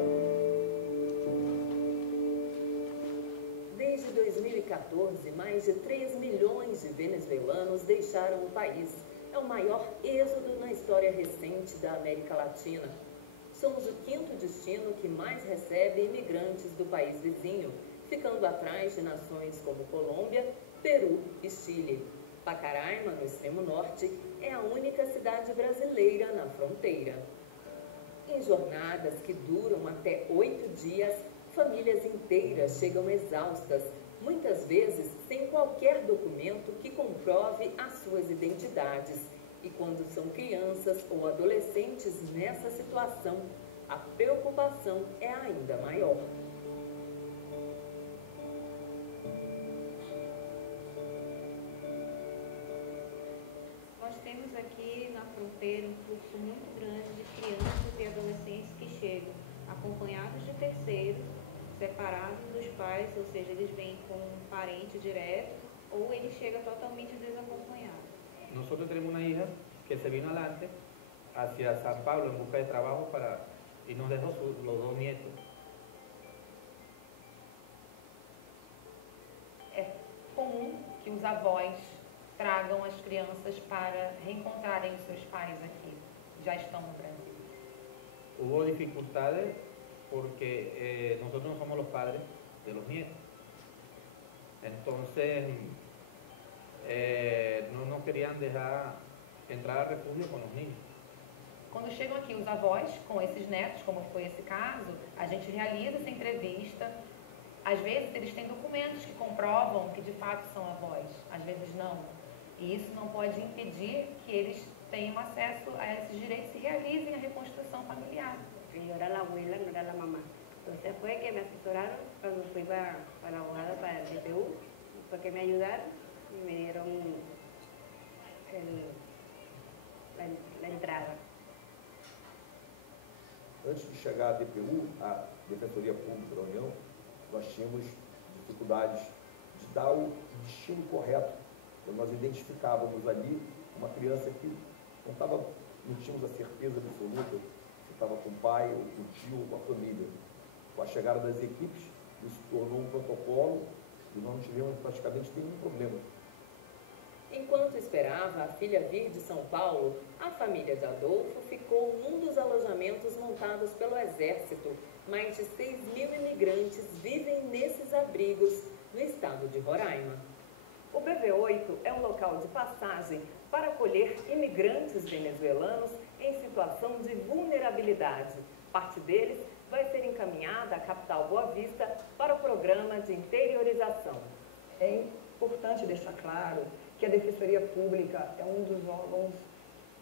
Desde 2014, mais de 3 milhões de venezuelanos deixaram o país. É o maior êxodo na história recente da América Latina. Somos o 5º destino que mais recebe imigrantes do país vizinho, ficando atrás de nações como Colômbia, Peru e Chile. Pacaraima, no extremo norte, é a única cidade brasileira na fronteira. Em jornadas que duram até 8 dias, famílias inteiras chegam exaustas, muitas vezes sem qualquer documento que comprove as suas identidades. E quando são crianças ou adolescentes nessa situação, a preocupação é ainda maior. Nós temos aqui na fronteira um fluxo muito grande de crianças e adolescentes que chegam acompanhados de terceiros, separados dos pais, ou seja, eles vêm com um parente direto, ou ele chega totalmente desacompanhado. Nosotros tenemos una hija que se vino adelante hacia San Pablo en busca de trabajo y nos dejó los 2 nietos. É comum que os avós tragam as crianças para reencontrarem os seus pais aqui, já estão no Brasil. Hubo dificultades porque nosotros no somos los padres de los nietos. Entonces, no querían dejar entrar a refúgio com os niños. Quando chegam aqui os avós com esses netos, como foi esse caso, a gente realiza essa entrevista. Às vezes eles têm documentos que comprovam que de fato são avós, às vezes não. E isso não pode impedir que eles tenham acesso a esses direitos e realizem a reconstrução familiar. Eu era a abuela, não era a mamá. Entonces fue que me asesoraron cuando fui para la abogada para el DPU, fue que me ayudaron y me dieron la entrada. Antes de chegar à DPU, a Defensoria Pública da União, nós tínhamos dificuldades de dar o destino correto. Então, nós identificávamos ali uma criança que não tínhamos a certeza absoluta se estava com o pai, ou com o tio, ou com a família. Com a chegada das equipes, isso se tornou um protocolo e nós não tivemos praticamente nenhum problema. Enquanto esperava a filha vir de São Paulo, a família de Adolfo ficou num dos alojamentos montados pelo Exército. Mais de 6.000 imigrantes vivem nesses abrigos no estado de Roraima. O BV8 é um local de passagem para acolher imigrantes venezuelanos em situação de vulnerabilidade. Parte deles vai ser encaminhada à capital Boa Vista para o programa de interiorização. É importante deixar claro que a Defensoria Pública é um dos órgãos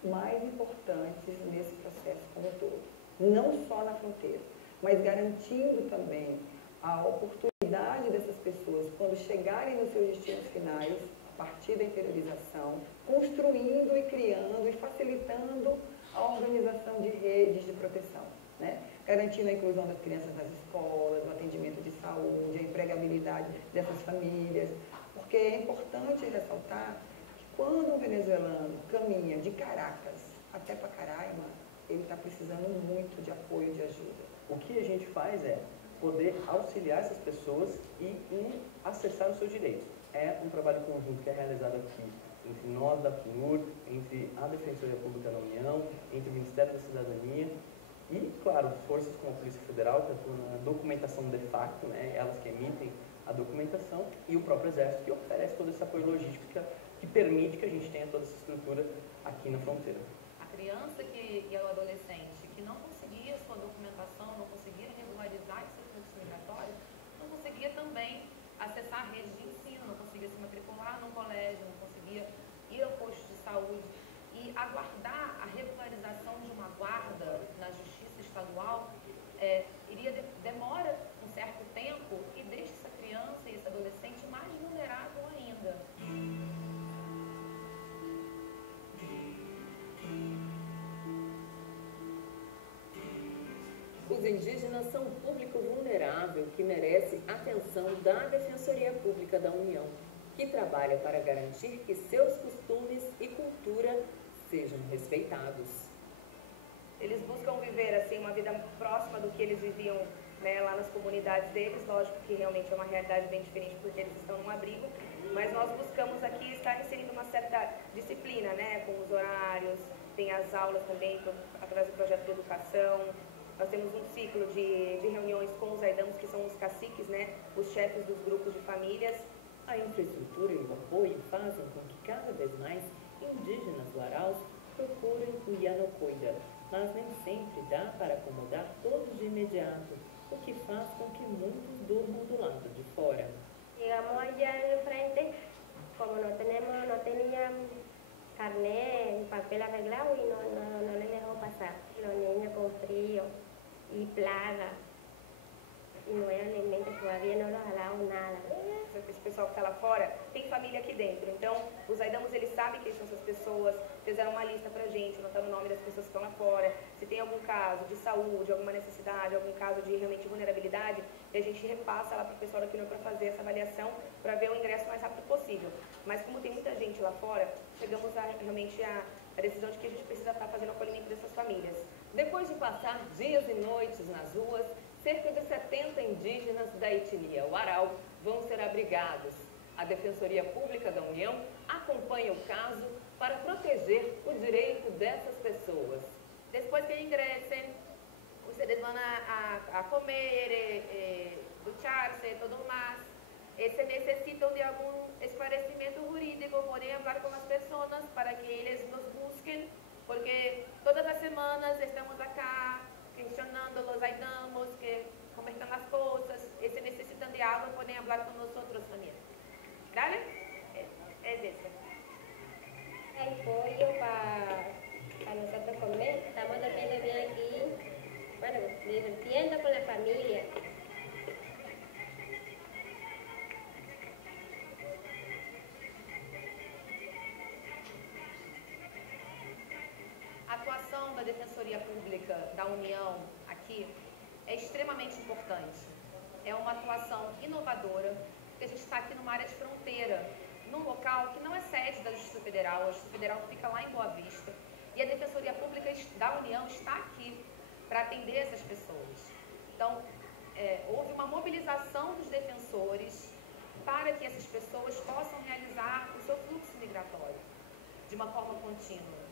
mais importantes nesse processo como um todo. Não só na fronteira, mas garantindo também a oportunidade dessas pessoas, quando chegarem nos seus destinos finais, a partir da interiorização, construindo e criando e facilitando a organização de redes de proteção, né? Garantindo a inclusão das crianças nas escolas, o atendimento de saúde, a empregabilidade dessas famílias, porque é importante ressaltar que quando um venezuelano caminha de Caracas até Pacaraima, ele está precisando muito de apoio, de ajuda. O que a gente faz é poder auxiliar essas pessoas e acessar os seus direitos. É um trabalho conjunto que é realizado aqui entre nós da PNUR, entre a Defensoria Pública da União, entre o Ministério da Cidadania e, claro, forças como a Polícia Federal, que atuam na documentação de facto, né, elas que emitem a documentação, e o próprio Exército, que oferece todo esse apoio logístico que permite que a gente tenha toda essa estrutura aqui na fronteira. A criança e o adolescente que não conseguia sua documentação, não conseguia regularizar esse fluxo migratório, não conseguia também acessar a rede de ensino, não conseguia se matricular num colégio, não conseguia ir ao posto de saúde e aguardar a regularização de uma guarda na justiça estadual demora um certo tempo e deixa essa criança e esse adolescente mais vulnerável ainda. Os indígenas são um público vulnerável que merece atenção da Defensoria Pública da União, que trabalha para garantir que seus costumes e cultura sejam respeitados. Eles buscam viver assim uma vida próxima do que eles viviam, né, lá nas comunidades deles. Lógico que realmente é uma realidade bem diferente porque eles estão num abrigo, mas nós buscamos aqui estar inserindo uma certa disciplina, né, com os horários, tem as aulas também através do projeto de educação. Nós temos um ciclo de reuniões com os aidamos, que são os caciques, né, os chefes dos grupos de famílias. A infraestrutura e o apoio fazem com que cada vez mais indígenas do Arauz procurem o Yanocoida, mas nem sempre dá para acomodar todos de imediato, o que faz com que muitos durmam do lado de fora. Chegamos allá en frente, como no teníamos carnet, papel arreglado y no les dejó pasar. Los niños con frío y plaga, y nuevamente todavía no los jalaron nada. Esse pessoal que está lá fora tem família aqui dentro, então os aidamos, eles sabem quem são essas pessoas, fizeram uma lista pra gente, anotando o nome das pessoas que estão lá fora, se tem algum caso de saúde, alguma necessidade, algum caso de realmente vulnerabilidade, e a gente repassa lá pro pessoal aqui para fazer essa avaliação, para ver o ingresso mais rápido possível. Mas como tem muita gente lá fora, chegamos realmente a decisão de que a gente precisa estar fazendo o acolhimento dessas famílias. Depois de passar dias e noites nas ruas, cerca de 70 indígenas da etnia Warau vão ser abrigados. A Defensoria Pública da União acompanha o caso para proteger o direito dessas pessoas. Depois que ingressem, vocês vão a comer, ducharse, tudo mais. se necessitam de algum esclarecimento jurídico, podem falar com as pessoas para que eles nos busquem, porque todas as semanas estamos acá questionando, los ayudamos, como estão as coisas, e se necessitam de algo, podem falar com nós também. ¿Dale? Es eso. Hay pollo para nosotros comer. Estamos durmiendo bien aquí, bueno, divirtiendo con la familia. A atuação da Defensoria Pública da União aqui é extremamente importante. É uma atuação inovadora, porque a gente está aqui numa área de fronteira, num local que não é sede da Justiça Federal, a Justiça Federal fica lá em Boa Vista, e a Defensoria Pública da União está aqui para atender essas pessoas. Então, houve uma mobilização dos defensores para que essas pessoas possam realizar o seu fluxo migratório de uma forma contínua.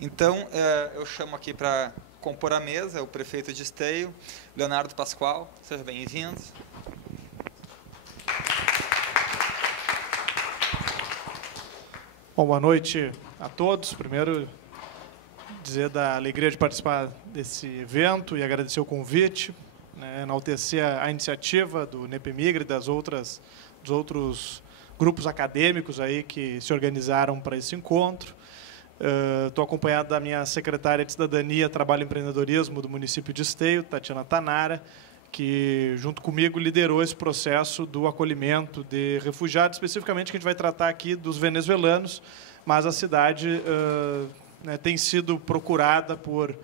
Então, eu chamo aqui para compor a mesa o prefeito de Esteio, Leonardo Pascoal. Seja bem-vindo. Bom, boa noite a todos. Primeiro, dizer da alegria de participar desse evento e agradecer o convite, né, enaltecer a iniciativa do NEPMIGRE e dos outros grupos acadêmicos aí que se organizaram para esse encontro. Estou acompanhado da minha secretária de Cidadania, Trabalho e Empreendedorismo do município de Esteio, Tatiana Tanara, que, junto comigo, liderou esse processo do acolhimento de refugiados, especificamente que a gente vai tratar aqui dos venezuelanos, mas a cidade tem sido procurada por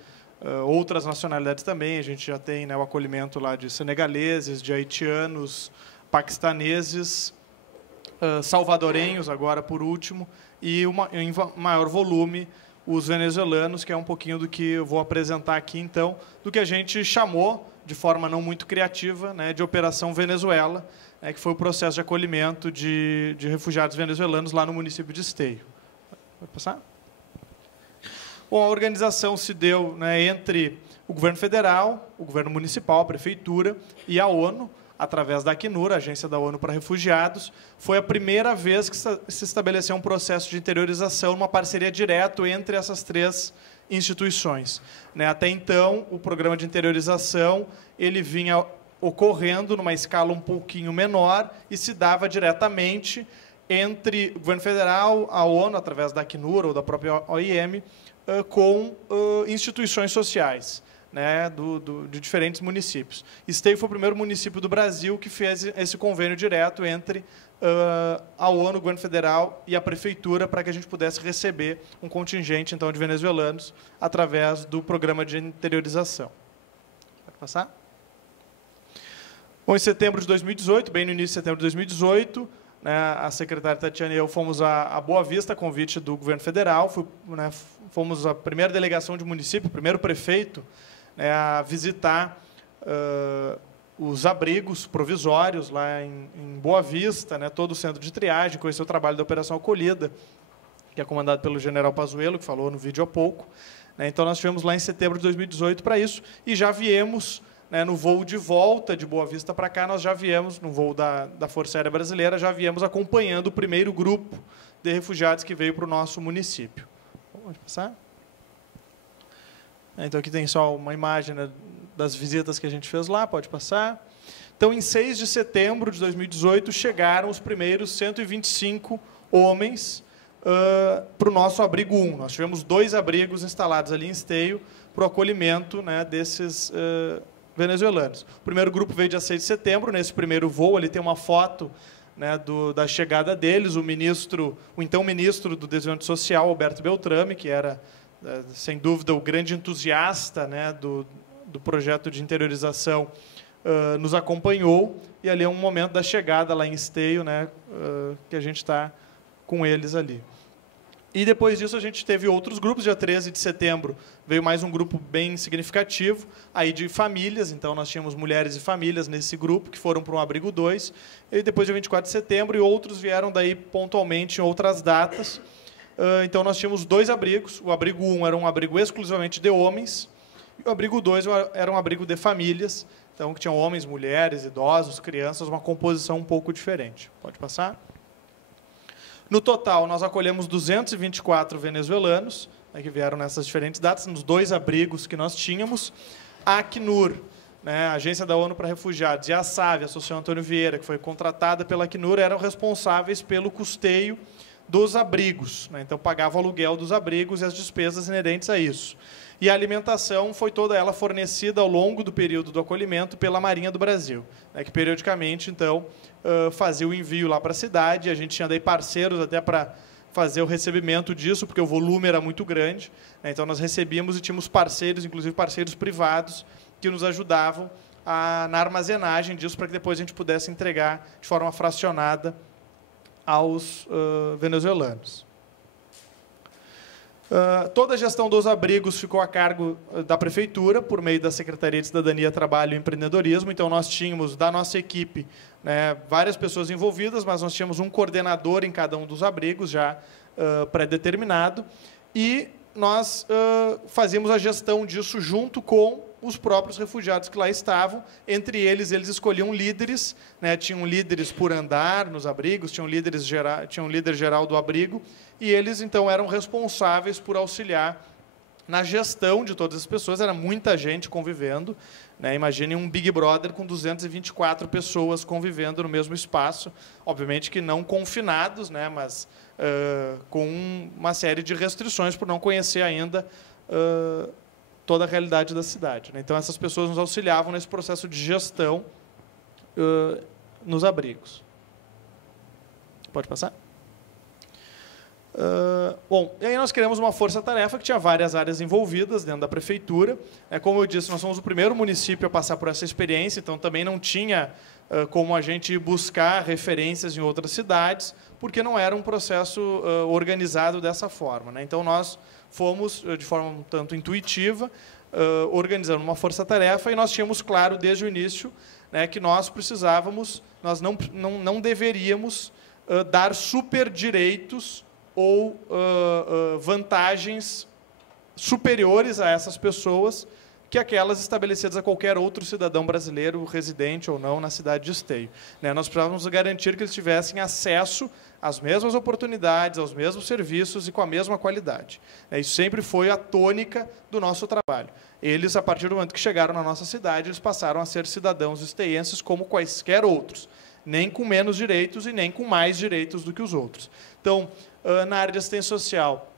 outras nacionalidades também. A gente já tem, né, o acolhimento lá de senegaleses, de haitianos, paquistaneses, salvadorenhos, agora por último, e em maior volume os venezuelanos, que é um pouquinho do que eu vou apresentar aqui, então, do que a gente chamou, de forma não muito criativa, né, de Operação Venezuela, que foi o processo de acolhimento de refugiados venezuelanos lá no município de Esteio. Vai passar? Bom, a organização se deu, né, entre o governo federal, o governo municipal, a prefeitura e a ONU, através da Acnur, a Agência da ONU para Refugiados. Foi a primeira vez que se estabeleceu um processo de interiorização, uma parceria direta entre essas três instituições. Até então, o programa de interiorização ele vinha ocorrendo numa escala um pouquinho menor e se dava diretamente entre o governo federal, a ONU, através da Acnur ou da própria OIM, com instituições sociais, né, de diferentes municípios. Esteio foi o primeiro município do Brasil que fez esse convênio direto entre a ONU, o governo federal e a prefeitura para que a gente pudesse receber um contingente então de venezuelanos através do programa de interiorização. Pode passar? Bom, em setembro de 2018, bem no início de setembro de 2018, né, a secretária Tatiana e eu fomos a Boa Vista, a convite do governo federal. Fomos a primeira delegação de município, o primeiro prefeito, né, a visitar os abrigos provisórios lá em Boa Vista, né, todo o centro de triagem, conhecer o trabalho da Operação Acolhida, que é comandado pelo general Pazuello, que falou no vídeo há pouco. Então, nós estivemos lá em setembro de 2018 para isso, e já viemos, né, no voo de volta de Boa Vista para cá, nós já viemos, no voo da Força Aérea Brasileira, já viemos acompanhando o primeiro grupo de refugiados que veio para o nosso município. Pode passar? Então, aqui tem só uma imagem, né, das visitas que a gente fez lá, pode passar. Então, em 6 de setembro de 2018, chegaram os primeiros 125 homens para o nosso abrigo 1. Nós tivemos 2 abrigos instalados ali em Esteio para o acolhimento, né, desses venezuelanos. O primeiro grupo veio dia 6 de setembro, nesse primeiro voo, ali tem uma foto, né, da chegada deles, o então ministro do Desenvolvimento Social, Alberto Beltrame, que era, sem dúvida, o grande entusiasta, né, do projeto de interiorização, nos acompanhou, e ali é um momento da chegada lá em Esteio, né, que a gente está com eles ali. E depois disso a gente teve outros grupos. Dia 13 de setembro veio mais um grupo bem significativo, aí de famílias. Então nós tínhamos mulheres e famílias nesse grupo, que foram para um abrigo 2. E depois dia 24 de setembro, e outros vieram daí pontualmente em outras datas. Então nós tínhamos 2 abrigos. O abrigo 1 era um abrigo exclusivamente de homens, e o abrigo 2 era um abrigo de famílias, então que tinham homens, mulheres, idosos, crianças, uma composição um pouco diferente. Pode passar? No total, nós acolhemos 224 venezuelanos, né, que vieram nessas diferentes datas, nos 2 abrigos que nós tínhamos. A Acnur, né, a Agência da ONU para Refugiados, e a SAV, a Associação Antônio Vieira, que foi contratada pela Acnur, eram responsáveis pelo custeio dos abrigos, né, então pagava o aluguel dos abrigos e as despesas inerentes a isso. E a alimentação foi toda ela fornecida ao longo do período do acolhimento pela Marinha do Brasil, né, que periodicamente, então, fazia o envio lá para a cidade. A gente tinha daí parceiros até para fazer o recebimento disso, porque o volume era muito grande, né, então nós recebíamos e tínhamos parceiros, inclusive parceiros privados, que nos ajudavam na armazenagem disso, para que depois a gente pudesse entregar de forma fracionada aos venezuelanos. Toda a gestão dos abrigos ficou a cargo da Prefeitura, por meio da Secretaria de Cidadania, Trabalho e Empreendedorismo. Então, nós tínhamos, da nossa equipe, né, várias pessoas envolvidas, mas nós tínhamos um coordenador em cada um dos abrigos, já pré-determinado, e nós fazíamos a gestão disso junto com os próprios refugiados que lá estavam. Entre eles escolhiam líderes, né, tinham líderes por andar nos abrigos, tinha um líder geral do abrigo, e eles, então, eram responsáveis por auxiliar na gestão de todas as pessoas. Era muita gente convivendo, né? Imagine um Big Brother com 224 pessoas convivendo no mesmo espaço, obviamente que não confinados, né, mas com uma série de restrições por não conhecer ainda toda a realidade da cidade, né? Então, essas pessoas nos auxiliavam nesse processo de gestão nos abrigos. Pode passar? Bom, e aí nós criamos uma força-tarefa que tinha várias áreas envolvidas dentro da prefeitura. Como eu disse, nós somos o primeiro município a passar por essa experiência, então também não tinha como a gente buscar referências em outras cidades, porque não era um processo organizado dessa forma, né? Então, nós fomos, de forma um tanto intuitiva, organizando uma força-tarefa, e nós tínhamos claro, desde o início, né, que nós precisávamos, nós não deveríamos dar superdireitos ou vantagens superiores a essas pessoas que aquelas estabelecidas a qualquer outro cidadão brasileiro, residente ou não, na cidade de Esteio, né? Nós precisávamos garantir que eles tivessem acesso às mesmas oportunidades, aos mesmos serviços e com a mesma qualidade. Isso sempre foi a tônica do nosso trabalho. Eles, a partir do momento que chegaram na nossa cidade, eles passaram a ser cidadãos esteienses como quaisquer outros, nem com menos direitos e nem com mais direitos do que os outros. Então, na área de assistência social,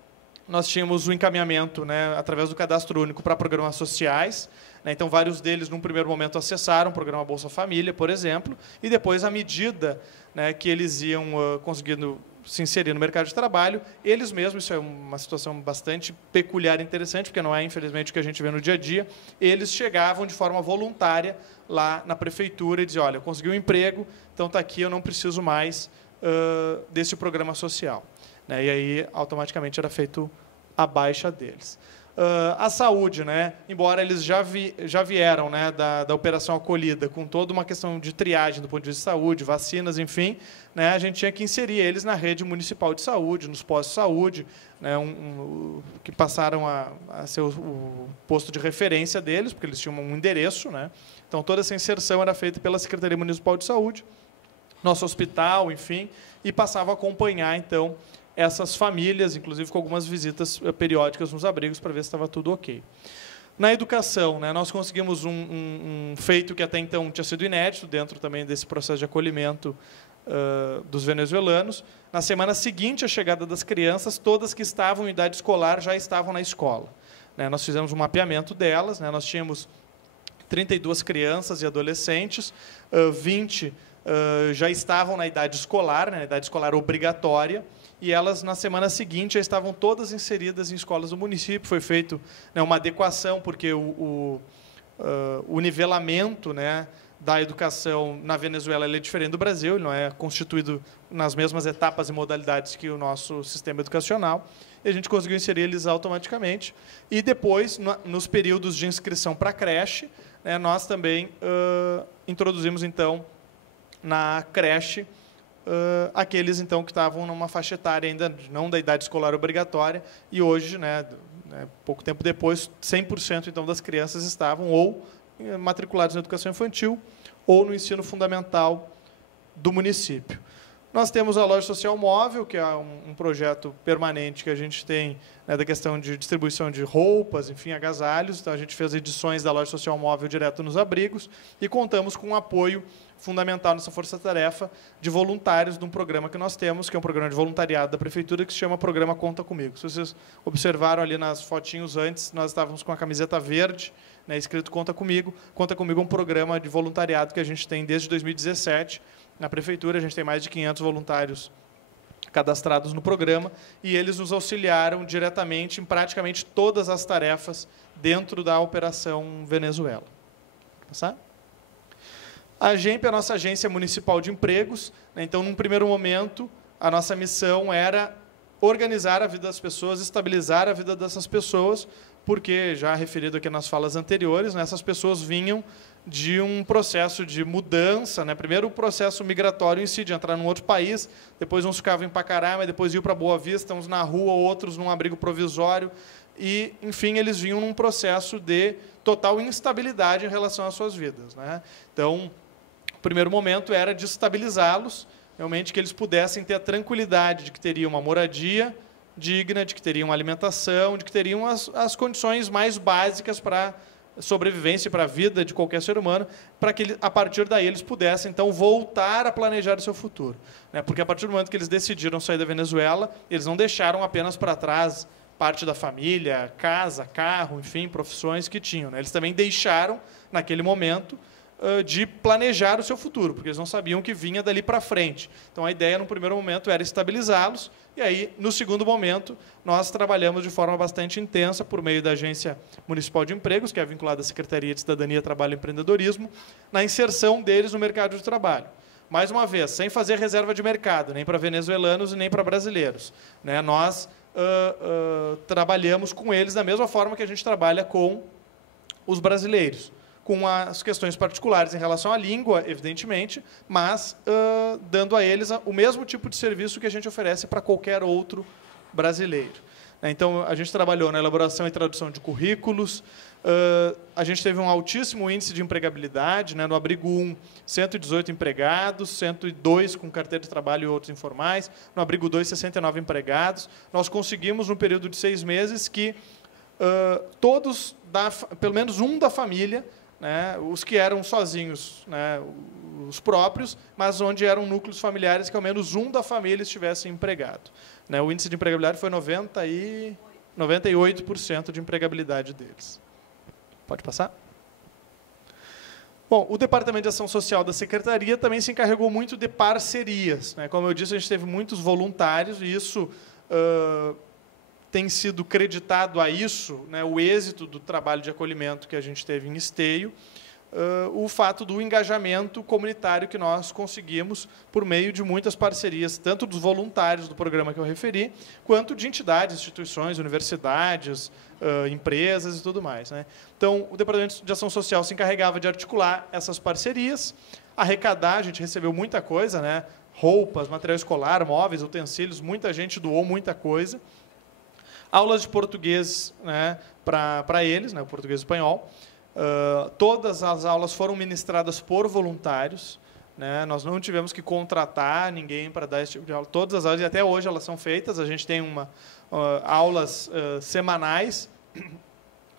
nós tínhamos o encaminhamento, né, através do cadastro único para programas sociais, né? Então, vários deles, num primeiro momento, acessaram o programa Bolsa Família, por exemplo, e depois, à medida, né, que eles iam conseguindo se inserir no mercado de trabalho, eles mesmos, isso é uma situação bastante peculiar e interessante, porque não é, infelizmente, o que a gente vê no dia a dia, eles chegavam de forma voluntária lá na prefeitura e diziam: olha, eu consegui um emprego, então está aqui, eu não preciso mais desse programa social, né? E aí, automaticamente, era feito a baixa deles. A saúde, né? Embora eles já vieram, né, da operação acolhida com toda uma questão de triagem do ponto de vista de saúde, vacinas, enfim, né, a gente tinha que inserir eles na rede municipal de saúde, nos postos de saúde, né, que passaram a ser o posto de referência deles, porque eles tinham um endereço, né? Então, toda essa inserção era feita pela Secretaria Municipal de Saúde, nosso hospital, enfim, e passava a acompanhar, então, essas famílias, inclusive com algumas visitas periódicas nos abrigos, para ver se estava tudo ok. Na educação, né, nós conseguimos um feito que até então tinha sido inédito, dentro também desse processo de acolhimento dos venezuelanos. Na semana seguinte à chegada das crianças, todas que estavam em idade escolar já estavam na escola, né? Nós fizemos um mapeamento delas, né? Nós tínhamos 32 crianças e adolescentes, 20 já estavam na idade escolar, né, na idade escolar obrigatória, e elas, na semana seguinte, já estavam todas inseridas em escolas do município. Foi feito, né, uma adequação, porque o nivelamento, né, da educação na Venezuela ele é diferente do Brasil, ele não é constituído nas mesmas etapas e modalidades que o nosso sistema educacional, e a gente conseguiu inserir eles automaticamente. E depois, nos períodos de inscrição para a creche, né, nós também introduzimos, então, na creche, aqueles então que estavam numa faixa etária ainda não da idade escolar obrigatória, e hoje, né, pouco tempo depois, 100% então das crianças estavam ou matriculados na educação infantil ou no ensino fundamental do município. Nós temos a Loja Social Móvel, que é um projeto permanente que a gente tem, né, da questão de distribuição de roupas, enfim, agasalhos. Então, a gente fez edições da Loja Social Móvel direto nos abrigos e contamos com um apoio fundamental nessa força-tarefa de voluntários de um programa que nós temos, que é um programa de voluntariado da Prefeitura, que se chama Programa Conta Comigo. Se vocês observaram ali nas fotinhos antes, nós estávamos com a camiseta verde, né, escrito Conta Comigo. Conta Comigo é um programa de voluntariado que a gente tem desde 2017, na Prefeitura. A gente tem mais de 500 voluntários cadastrados no programa, e eles nos auxiliaram diretamente em praticamente todas as tarefas dentro da Operação Venezuela. Passar? A AGEMP é a nossa Agência Municipal de Empregos, né? Então, num primeiro momento, a nossa missão era organizar a vida das pessoas, estabilizar a vida dessas pessoas, porque, já referido aqui nas falas anteriores, né, essas pessoas vinham de um processo de mudança, né? Primeiro o processo migratório em si, de entrar num outro país, depois uns ficavam em Pacaraima, depois iam para Boa Vista, uns na rua, outros num abrigo provisório, e, enfim, eles vinham num processo de total instabilidade em relação às suas vidas, né? Então, o primeiro momento era de estabilizá-los, realmente que eles pudessem ter a tranquilidade de que teriam uma moradia digna, de que teriam uma alimentação, de que teriam as condições mais básicas para sobrevivência, para a vida de qualquer ser humano, para que, a partir daí, eles pudessem, então, voltar a planejar o seu futuro, né? Porque, a partir do momento que eles decidiram sair da Venezuela, eles não deixaram apenas para trás parte da família, casa, carro, enfim, profissões que tinham, né? Eles também deixaram, naquele momento, de planejar o seu futuro, porque eles não sabiam o que vinha dali para frente. Então, a ideia, no primeiro momento, era estabilizá-los, e aí, no segundo momento, nós trabalhamos de forma bastante intensa por meio da Agência Municipal de Empregos, que é vinculada à Secretaria de Cidadania, Trabalho e Empreendedorismo, na inserção deles no mercado de trabalho. Mais uma vez, sem fazer reserva de mercado, nem para venezuelanos e nem para brasileiros, né? Nós trabalhamos com eles da mesma forma que a gente trabalha com os brasileiros, com as questões particulares em relação à língua, evidentemente, mas dando a eles o mesmo tipo de serviço que a gente oferece para qualquer outro brasileiro. Então, a gente trabalhou na elaboração e tradução de currículos, a gente teve um altíssimo índice de empregabilidade, né? No abrigo 1, 118 empregados, 102 com carteira de trabalho e outros informais, no abrigo 2, 69 empregados. Nós conseguimos, no período de 6 meses, que todos, pelo menos um da família, né, os que eram sozinhos, né, os próprios, mas onde eram núcleos familiares que ao menos um da família estivesse empregado, né? O índice de empregabilidade foi 98% de empregabilidade deles. Pode passar? Bom, o Departamento de Ação Social da Secretaria também se encarregou muito de parcerias, né? Como eu disse, a gente teve muitos voluntários, e isso tem sido creditado a isso, né, o êxito do trabalho de acolhimento que a gente teve em Esteio, o fato do engajamento comunitário que nós conseguimos por meio de muitas parcerias, tanto dos voluntários do programa que eu referi, quanto de entidades, instituições, universidades, empresas e tudo mais, né? Então, o Departamento de Ação Social se encarregava de articular essas parcerias, arrecadar, a gente recebeu muita coisa, né? Roupas, material escolar, móveis, utensílios, muita gente doou muita coisa. Aulas de português, né, para eles, né, o português e espanhol. Todas as aulas foram ministradas por voluntários, né? Nós não tivemos que contratar ninguém para dar esse tipo de aula. Todas as aulas, e até hoje elas são feitas. A gente tem aulas semanais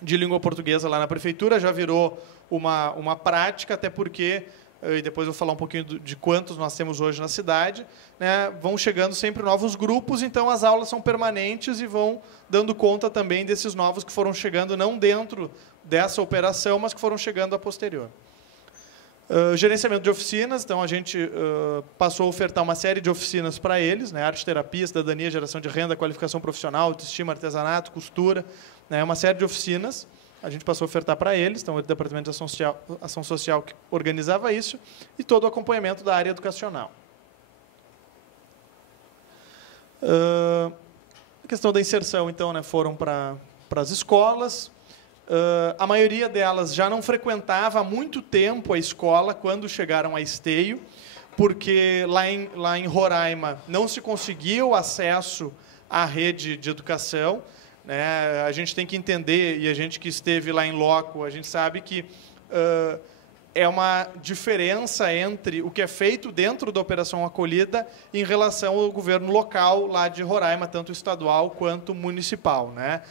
de língua portuguesa lá na Prefeitura. Já virou uma prática, até porque, e depois eu vou falar um pouquinho de quantos nós temos hoje na cidade, né, vão chegando sempre novos grupos, então as aulas são permanentes e vão dando conta também desses novos que foram chegando, não dentro dessa operação, mas que foram chegando a posterior. Gerenciamento de oficinas, então a gente passou a ofertar uma série de oficinas para eles, né, arte, terapia, cidadania, geração de renda, qualificação profissional, autoestima, artesanato, costura, né, uma série de oficinas. a gente passou a ofertar para eles, então o Departamento de Ação Social que organizava isso, e todo o acompanhamento da área educacional. A questão da inserção, então, né, foram para as escolas. A maioria delas já não frequentava há muito tempo a escola quando chegaram a Esteio, porque lá em Roraima não se conseguia o acesso à rede de educação, né? A gente tem que entender, e a gente que esteve lá em loco, a gente sabe que é uma diferença entre o que é feito dentro da Operação Acolhida em relação ao governo local lá de Roraima, tanto estadual quanto municipal, né?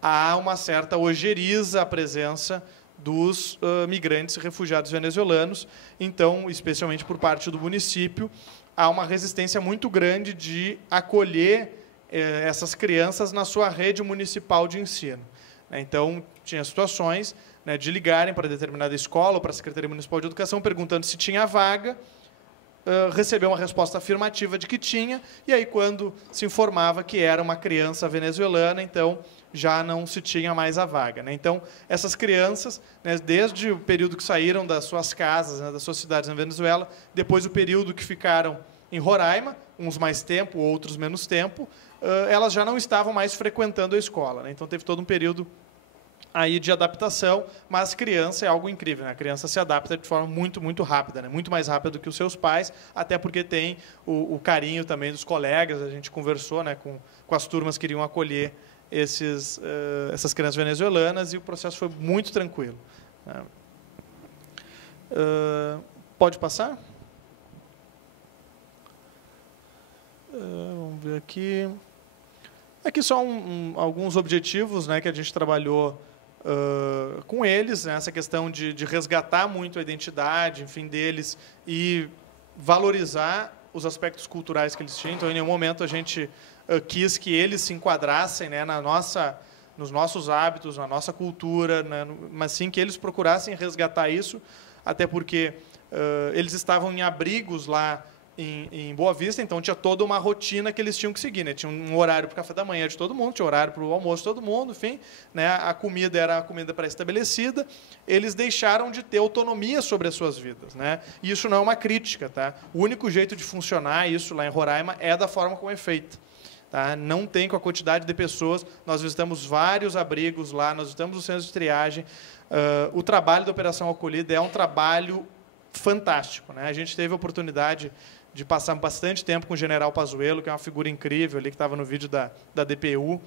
Há uma certa ojeriza à presença dos migrantes e refugiados venezuelanos, então, especialmente por parte do município, há uma resistência muito grande de acolher essas crianças na sua rede municipal de ensino. Então, tinha situações, né, de ligarem para determinada escola ou para a Secretaria Municipal de Educação perguntando se tinha vaga, receber uma resposta afirmativa de que tinha, e aí, quando se informava que era uma criança venezuelana, então já não se tinha mais a vaga, né? Então, essas crianças, né, desde o período que saíram das suas casas, né, das suas cidades na Venezuela, depois o período que ficaram em Roraima, uns mais tempo, outros menos tempo, elas já não estavam mais frequentando a escola, né? Então, teve todo um período aí de adaptação, mas criança é algo incrível, né? A criança se adapta de forma muito, muito rápida, né? Muito mais rápida do que os seus pais, até porque tem o carinho também dos colegas. A gente conversou, né, com as turmas que iriam acolher essas crianças venezuelanas, e o processo foi muito tranquilo, né? Pode passar? Vamos ver aqui. Aqui são alguns objetivos, né, que a gente trabalhou com eles, né, essa questão de resgatar muito a identidade, enfim, deles, e valorizar os aspectos culturais que eles tinham. Então, em nenhum momento a gente quis que eles se enquadrassem, né, nos nossos hábitos, na nossa cultura, né, mas sim que eles procurassem resgatar isso, até porque eles estavam em abrigos lá em Boa Vista, então tinha toda uma rotina que eles tinham que seguir, né? Tinha um horário para o café da manhã de todo mundo, tinha horário para o almoço de todo mundo, enfim, né? A comida era a comida pré-estabelecida. Eles deixaram de ter autonomia sobre as suas vidas, né? E isso não é uma crítica, tá? O único jeito de funcionar isso lá em Roraima é da forma como é feito, tá? Não tem, com a quantidade de pessoas. Nós visitamos vários abrigos lá, nós visitamos os centros de triagem. O trabalho da Operação Acolhida é um trabalho fantástico, né? A gente teve a oportunidade de passar bastante tempo com o General Pazuello, que é uma figura incrível ali, que estava no vídeo da DPU.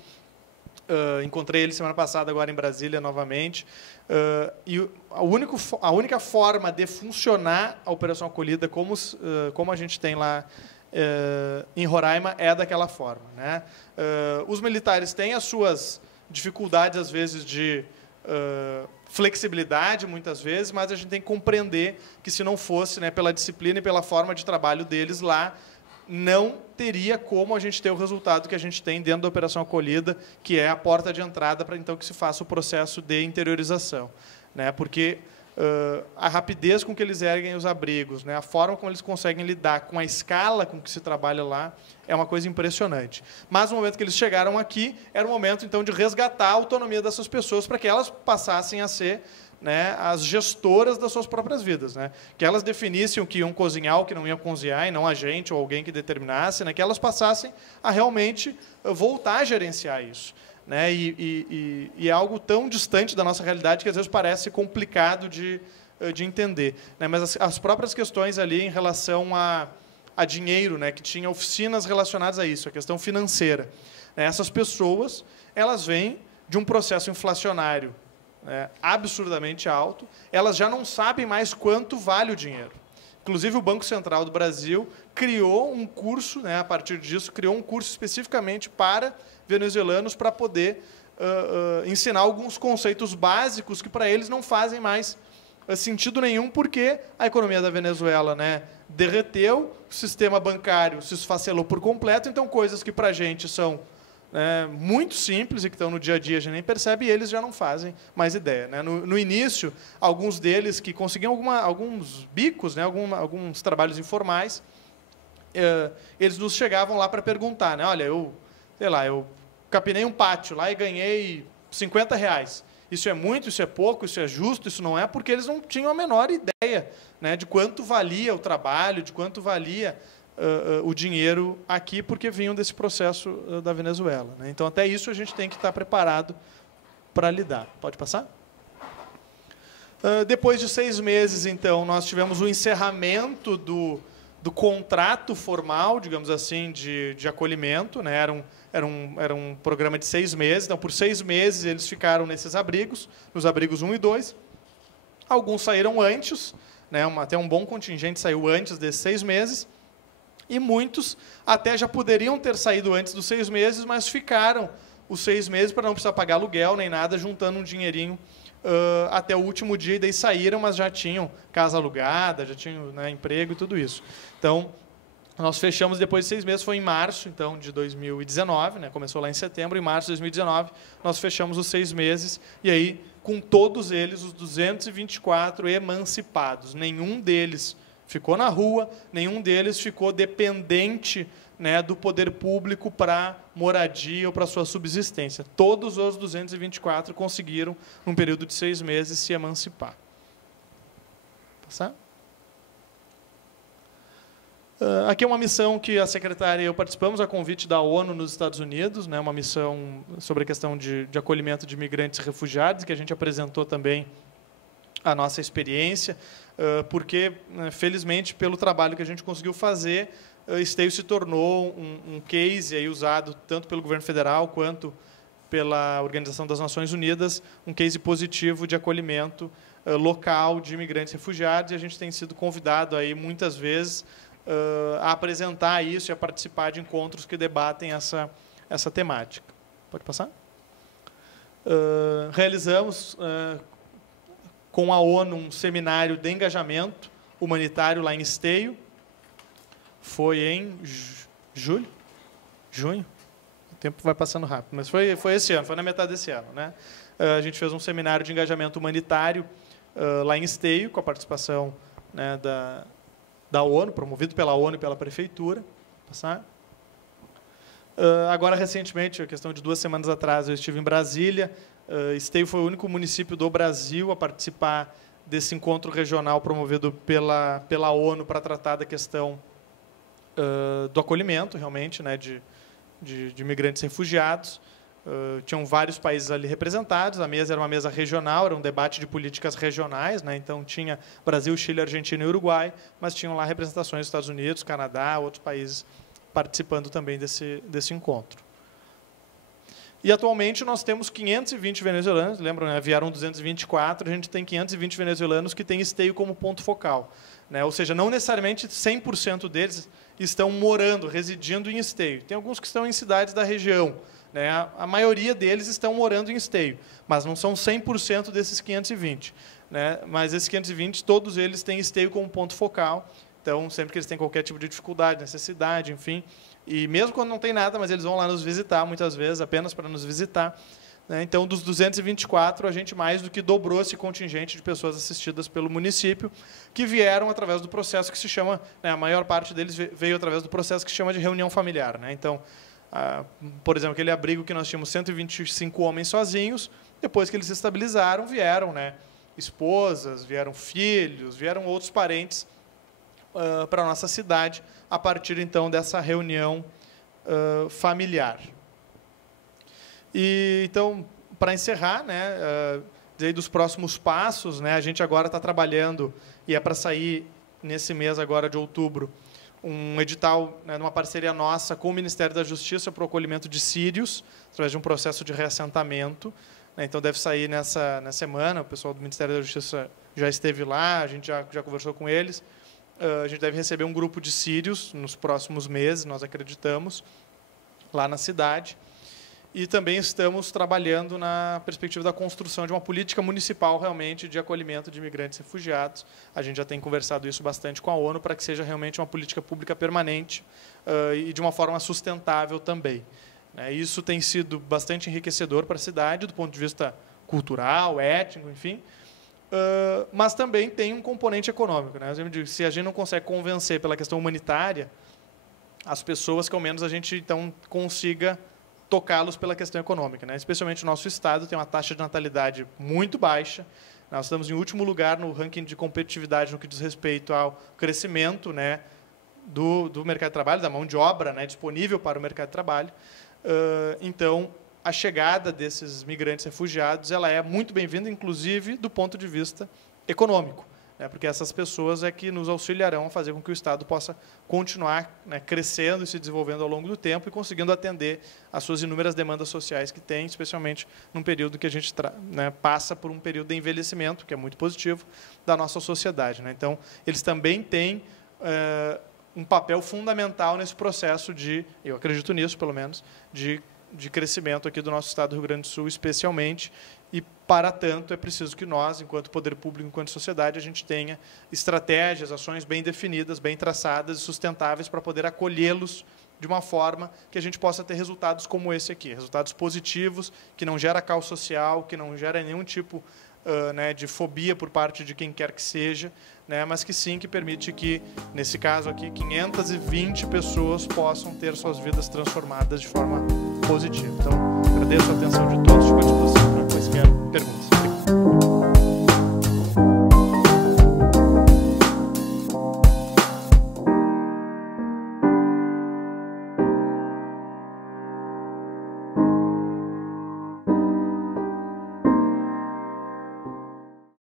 Encontrei ele semana passada, agora em Brasília, novamente. E a única forma de funcionar a Operação Acolhida, como a gente tem lá em Roraima, é daquela forma, né? Os militares têm as suas dificuldades, às vezes, de flexibilidade, muitas vezes, mas a gente tem que compreender que, se não fosse, né, pela disciplina e pela forma de trabalho deles lá, não teria como a gente ter o resultado que a gente tem dentro da Operação Acolhida, que é a porta de entrada para, então, que se faça o processo de interiorização, né? Porque a rapidez com que eles erguem os abrigos, né, a forma como eles conseguem lidar com a escala com que se trabalha lá, é uma coisa impressionante. Mas, no momento que eles chegaram aqui, era o momento, então, de resgatar a autonomia dessas pessoas para que elas passassem a ser, né, as gestoras das suas próprias vidas, né? Que elas definissem o que iam cozinhar, o que não iam cozinhar, e não a gente ou alguém que determinasse, né? Que elas passassem a realmente voltar a gerenciar isso, né? E é algo tão distante da nossa realidade que, às vezes, parece complicado de entender, né? Mas as próprias questões ali em relação a dinheiro, né? Que tinha oficinas relacionadas a isso, a questão financeira, né? Essas pessoas, elas vêm de um processo inflacionário, né, absurdamente alto. Elas já não sabem mais quanto vale o dinheiro. Inclusive, o Banco Central do Brasil criou um curso, né, a partir disso, criou um curso especificamente para venezuelanos, para poder ensinar alguns conceitos básicos que, para eles, não fazem mais sentido nenhum, porque a economia da Venezuela, né, derreteu, o sistema bancário se esfacelou por completo, então coisas que, para a gente, são muito simples e que estão no dia a dia, a gente nem percebe, e eles já não fazem mais ideia, né? No início, alguns deles que conseguiam alguns bicos, né, alguns trabalhos informais, eles nos chegavam lá para perguntar, né? Olha, eu capinei um pátio lá e ganhei R$50. isso é muito, isso é pouco, isso é justo, isso não é, porque eles não tinham a menor ideia, né, de quanto valia o trabalho, de quanto valia o dinheiro aqui, porque vinham desse processo da Venezuela, né? Então, até isso a gente tem que estar preparado para lidar. Pode passar? Depois de 6 meses, então, nós tivemos o encerramento do contrato formal, digamos assim, de acolhimento, né? Era um programa de 6 meses. Então, por 6 meses, eles ficaram nesses abrigos, nos abrigos 1 e 2. Alguns saíram antes, né? Até um bom contingente saiu antes desses 6 meses. E muitos até já poderiam ter saído antes dos 6 meses, mas ficaram os 6 meses para não precisar pagar aluguel nem nada, juntando um dinheirinho até o último dia, e daí saíram, mas já tinham casa alugada, já tinham, né, emprego e tudo isso. Então, nós fechamos depois de 6 meses, foi em março então, de 2019, né, começou lá em setembro, em março de 2019, nós fechamos os 6 meses, e aí, com todos eles, os 224 emancipados. Nenhum deles ficou na rua, nenhum deles ficou dependente, né, do poder público para moradia ou para sua subsistência. Todos os 224 conseguiram, num período de 6 meses, se emancipar. Passar? Aqui é uma missão que a secretária e eu participamos, a convite da ONU nos Estados Unidos, né, uma missão sobre a questão de acolhimento de imigrantes e refugiados, que a gente apresentou também a nossa experiência, porque, felizmente, pelo trabalho que a gente conseguiu fazer, Esteio se tornou um case aí usado tanto pelo governo federal quanto pela Organização das Nações Unidas, um case positivo de acolhimento local de imigrantes e refugiados, e a gente tem sido convidado aí muitas vezes a apresentar isso e a participar de encontros que debatem essa temática. Pode passar? Realizamos com a ONU um seminário de engajamento humanitário lá em Esteio. Foi em junho? O tempo vai passando rápido, mas foi esse ano, foi na metade desse ano, né? A gente fez um seminário de engajamento humanitário lá em Esteio, com a participação, né, da ONU, promovido pela ONU e pela Prefeitura. Passar. Agora, recentemente, a questão de 2 semanas atrás, eu estive em Brasília. Esteio foi o único município do Brasil a participar desse encontro regional promovido pela ONU para tratar da questão do acolhimento, realmente, né, de imigrantes e refugiados. Tinham vários países ali representados, a mesa era uma mesa regional, era um debate de políticas regionais, né, então tinha Brasil, Chile, Argentina e Uruguai, mas tinham lá representações dos Estados Unidos, Canadá, outros países participando também desse encontro. E, atualmente, nós temos 520 venezuelanos, lembram, né, vieram 224, a gente tem 520 venezuelanos que têm Esteio como ponto focal, né, ou seja, não necessariamente 100% deles estão morando, residindo em Esteio. Tem alguns que estão em cidades da região, né, a maioria deles estão morando em Esteio, mas não são 100% desses 520. Né, mas esses 520, todos eles têm Esteio como ponto focal, então, sempre que eles têm qualquer tipo de dificuldade, necessidade, enfim, e mesmo quando não tem nada, mas eles vão lá nos visitar, muitas vezes, apenas para nos visitar. Né? Então, dos 224, a gente mais do que dobrou esse contingente de pessoas assistidas pelo município, que vieram através do processo que se chama, né, a maior parte deles veio através do processo que se chama de reunião familiar. Né? Então, por exemplo, aquele abrigo que nós tínhamos 125 homens sozinhos, depois que eles se estabilizaram, vieram, né, esposas, vieram filhos, vieram outros parentes para a nossa cidade, a partir, então, dessa reunião familiar. E, então, para encerrar, né, dos próximos passos, né, a gente agora está trabalhando, e é para sair nesse mês agora de outubro, um edital, né, numa parceria nossa com o Ministério da Justiça para o acolhimento de sírios, através de um processo de reassentamento. Né, então, deve sair nessa semana, o pessoal do Ministério da Justiça já esteve lá, a gente já conversou com eles. A gente deve receber um grupo de sírios nos próximos meses, nós acreditamos, lá na cidade. E também estamos trabalhando na perspectiva da construção de uma política municipal, realmente, de acolhimento de imigrantes e refugiados. A gente já tem conversado isso bastante com a ONU, para que seja realmente uma política pública permanente e de uma forma sustentável também. Isso tem sido bastante enriquecedor para a cidade, do ponto de vista cultural, étnico, enfim, mas também tem um componente econômico. Né? Se a gente não consegue convencer pela questão humanitária as pessoas, que ao menos a gente então consiga tocá-los pela questão econômica, né? Especialmente o nosso estado tem uma taxa de natalidade muito baixa. Nós estamos em último lugar no ranking de competitividade no que diz respeito ao crescimento, né, do mercado de trabalho, da mão de obra, né, disponível para o mercado de trabalho. Então, a chegada desses migrantes refugiados ela é muito bem-vinda, inclusive do ponto de vista econômico, né, porque essas pessoas é que nos auxiliarão a fazer com que o Estado possa continuar, né, crescendo e se desenvolvendo ao longo do tempo e conseguindo atender às suas inúmeras demandas sociais que tem, especialmente num período que a gente né, passa por um período de envelhecimento, que é muito positivo, da nossa sociedade, né? Então, eles também têm um papel fundamental nesse processo de, eu acredito nisso, pelo menos, de crescimento aqui do nosso estado do Rio Grande do Sul, especialmente, e, para tanto, é preciso que nós, enquanto poder público, enquanto sociedade, a gente tenha estratégias, ações bem definidas, bem traçadas e sustentáveis para poder acolhê-los de uma forma que a gente possa ter resultados como esse aqui, resultados positivos, que não gera caos social, que não gera nenhum tipo né, de fobia por parte de quem quer que seja, né, mas que sim, que permite que, nesse caso aqui, 520 pessoas possam ter suas vidas transformadas de forma positiva. Então, agradeço a atenção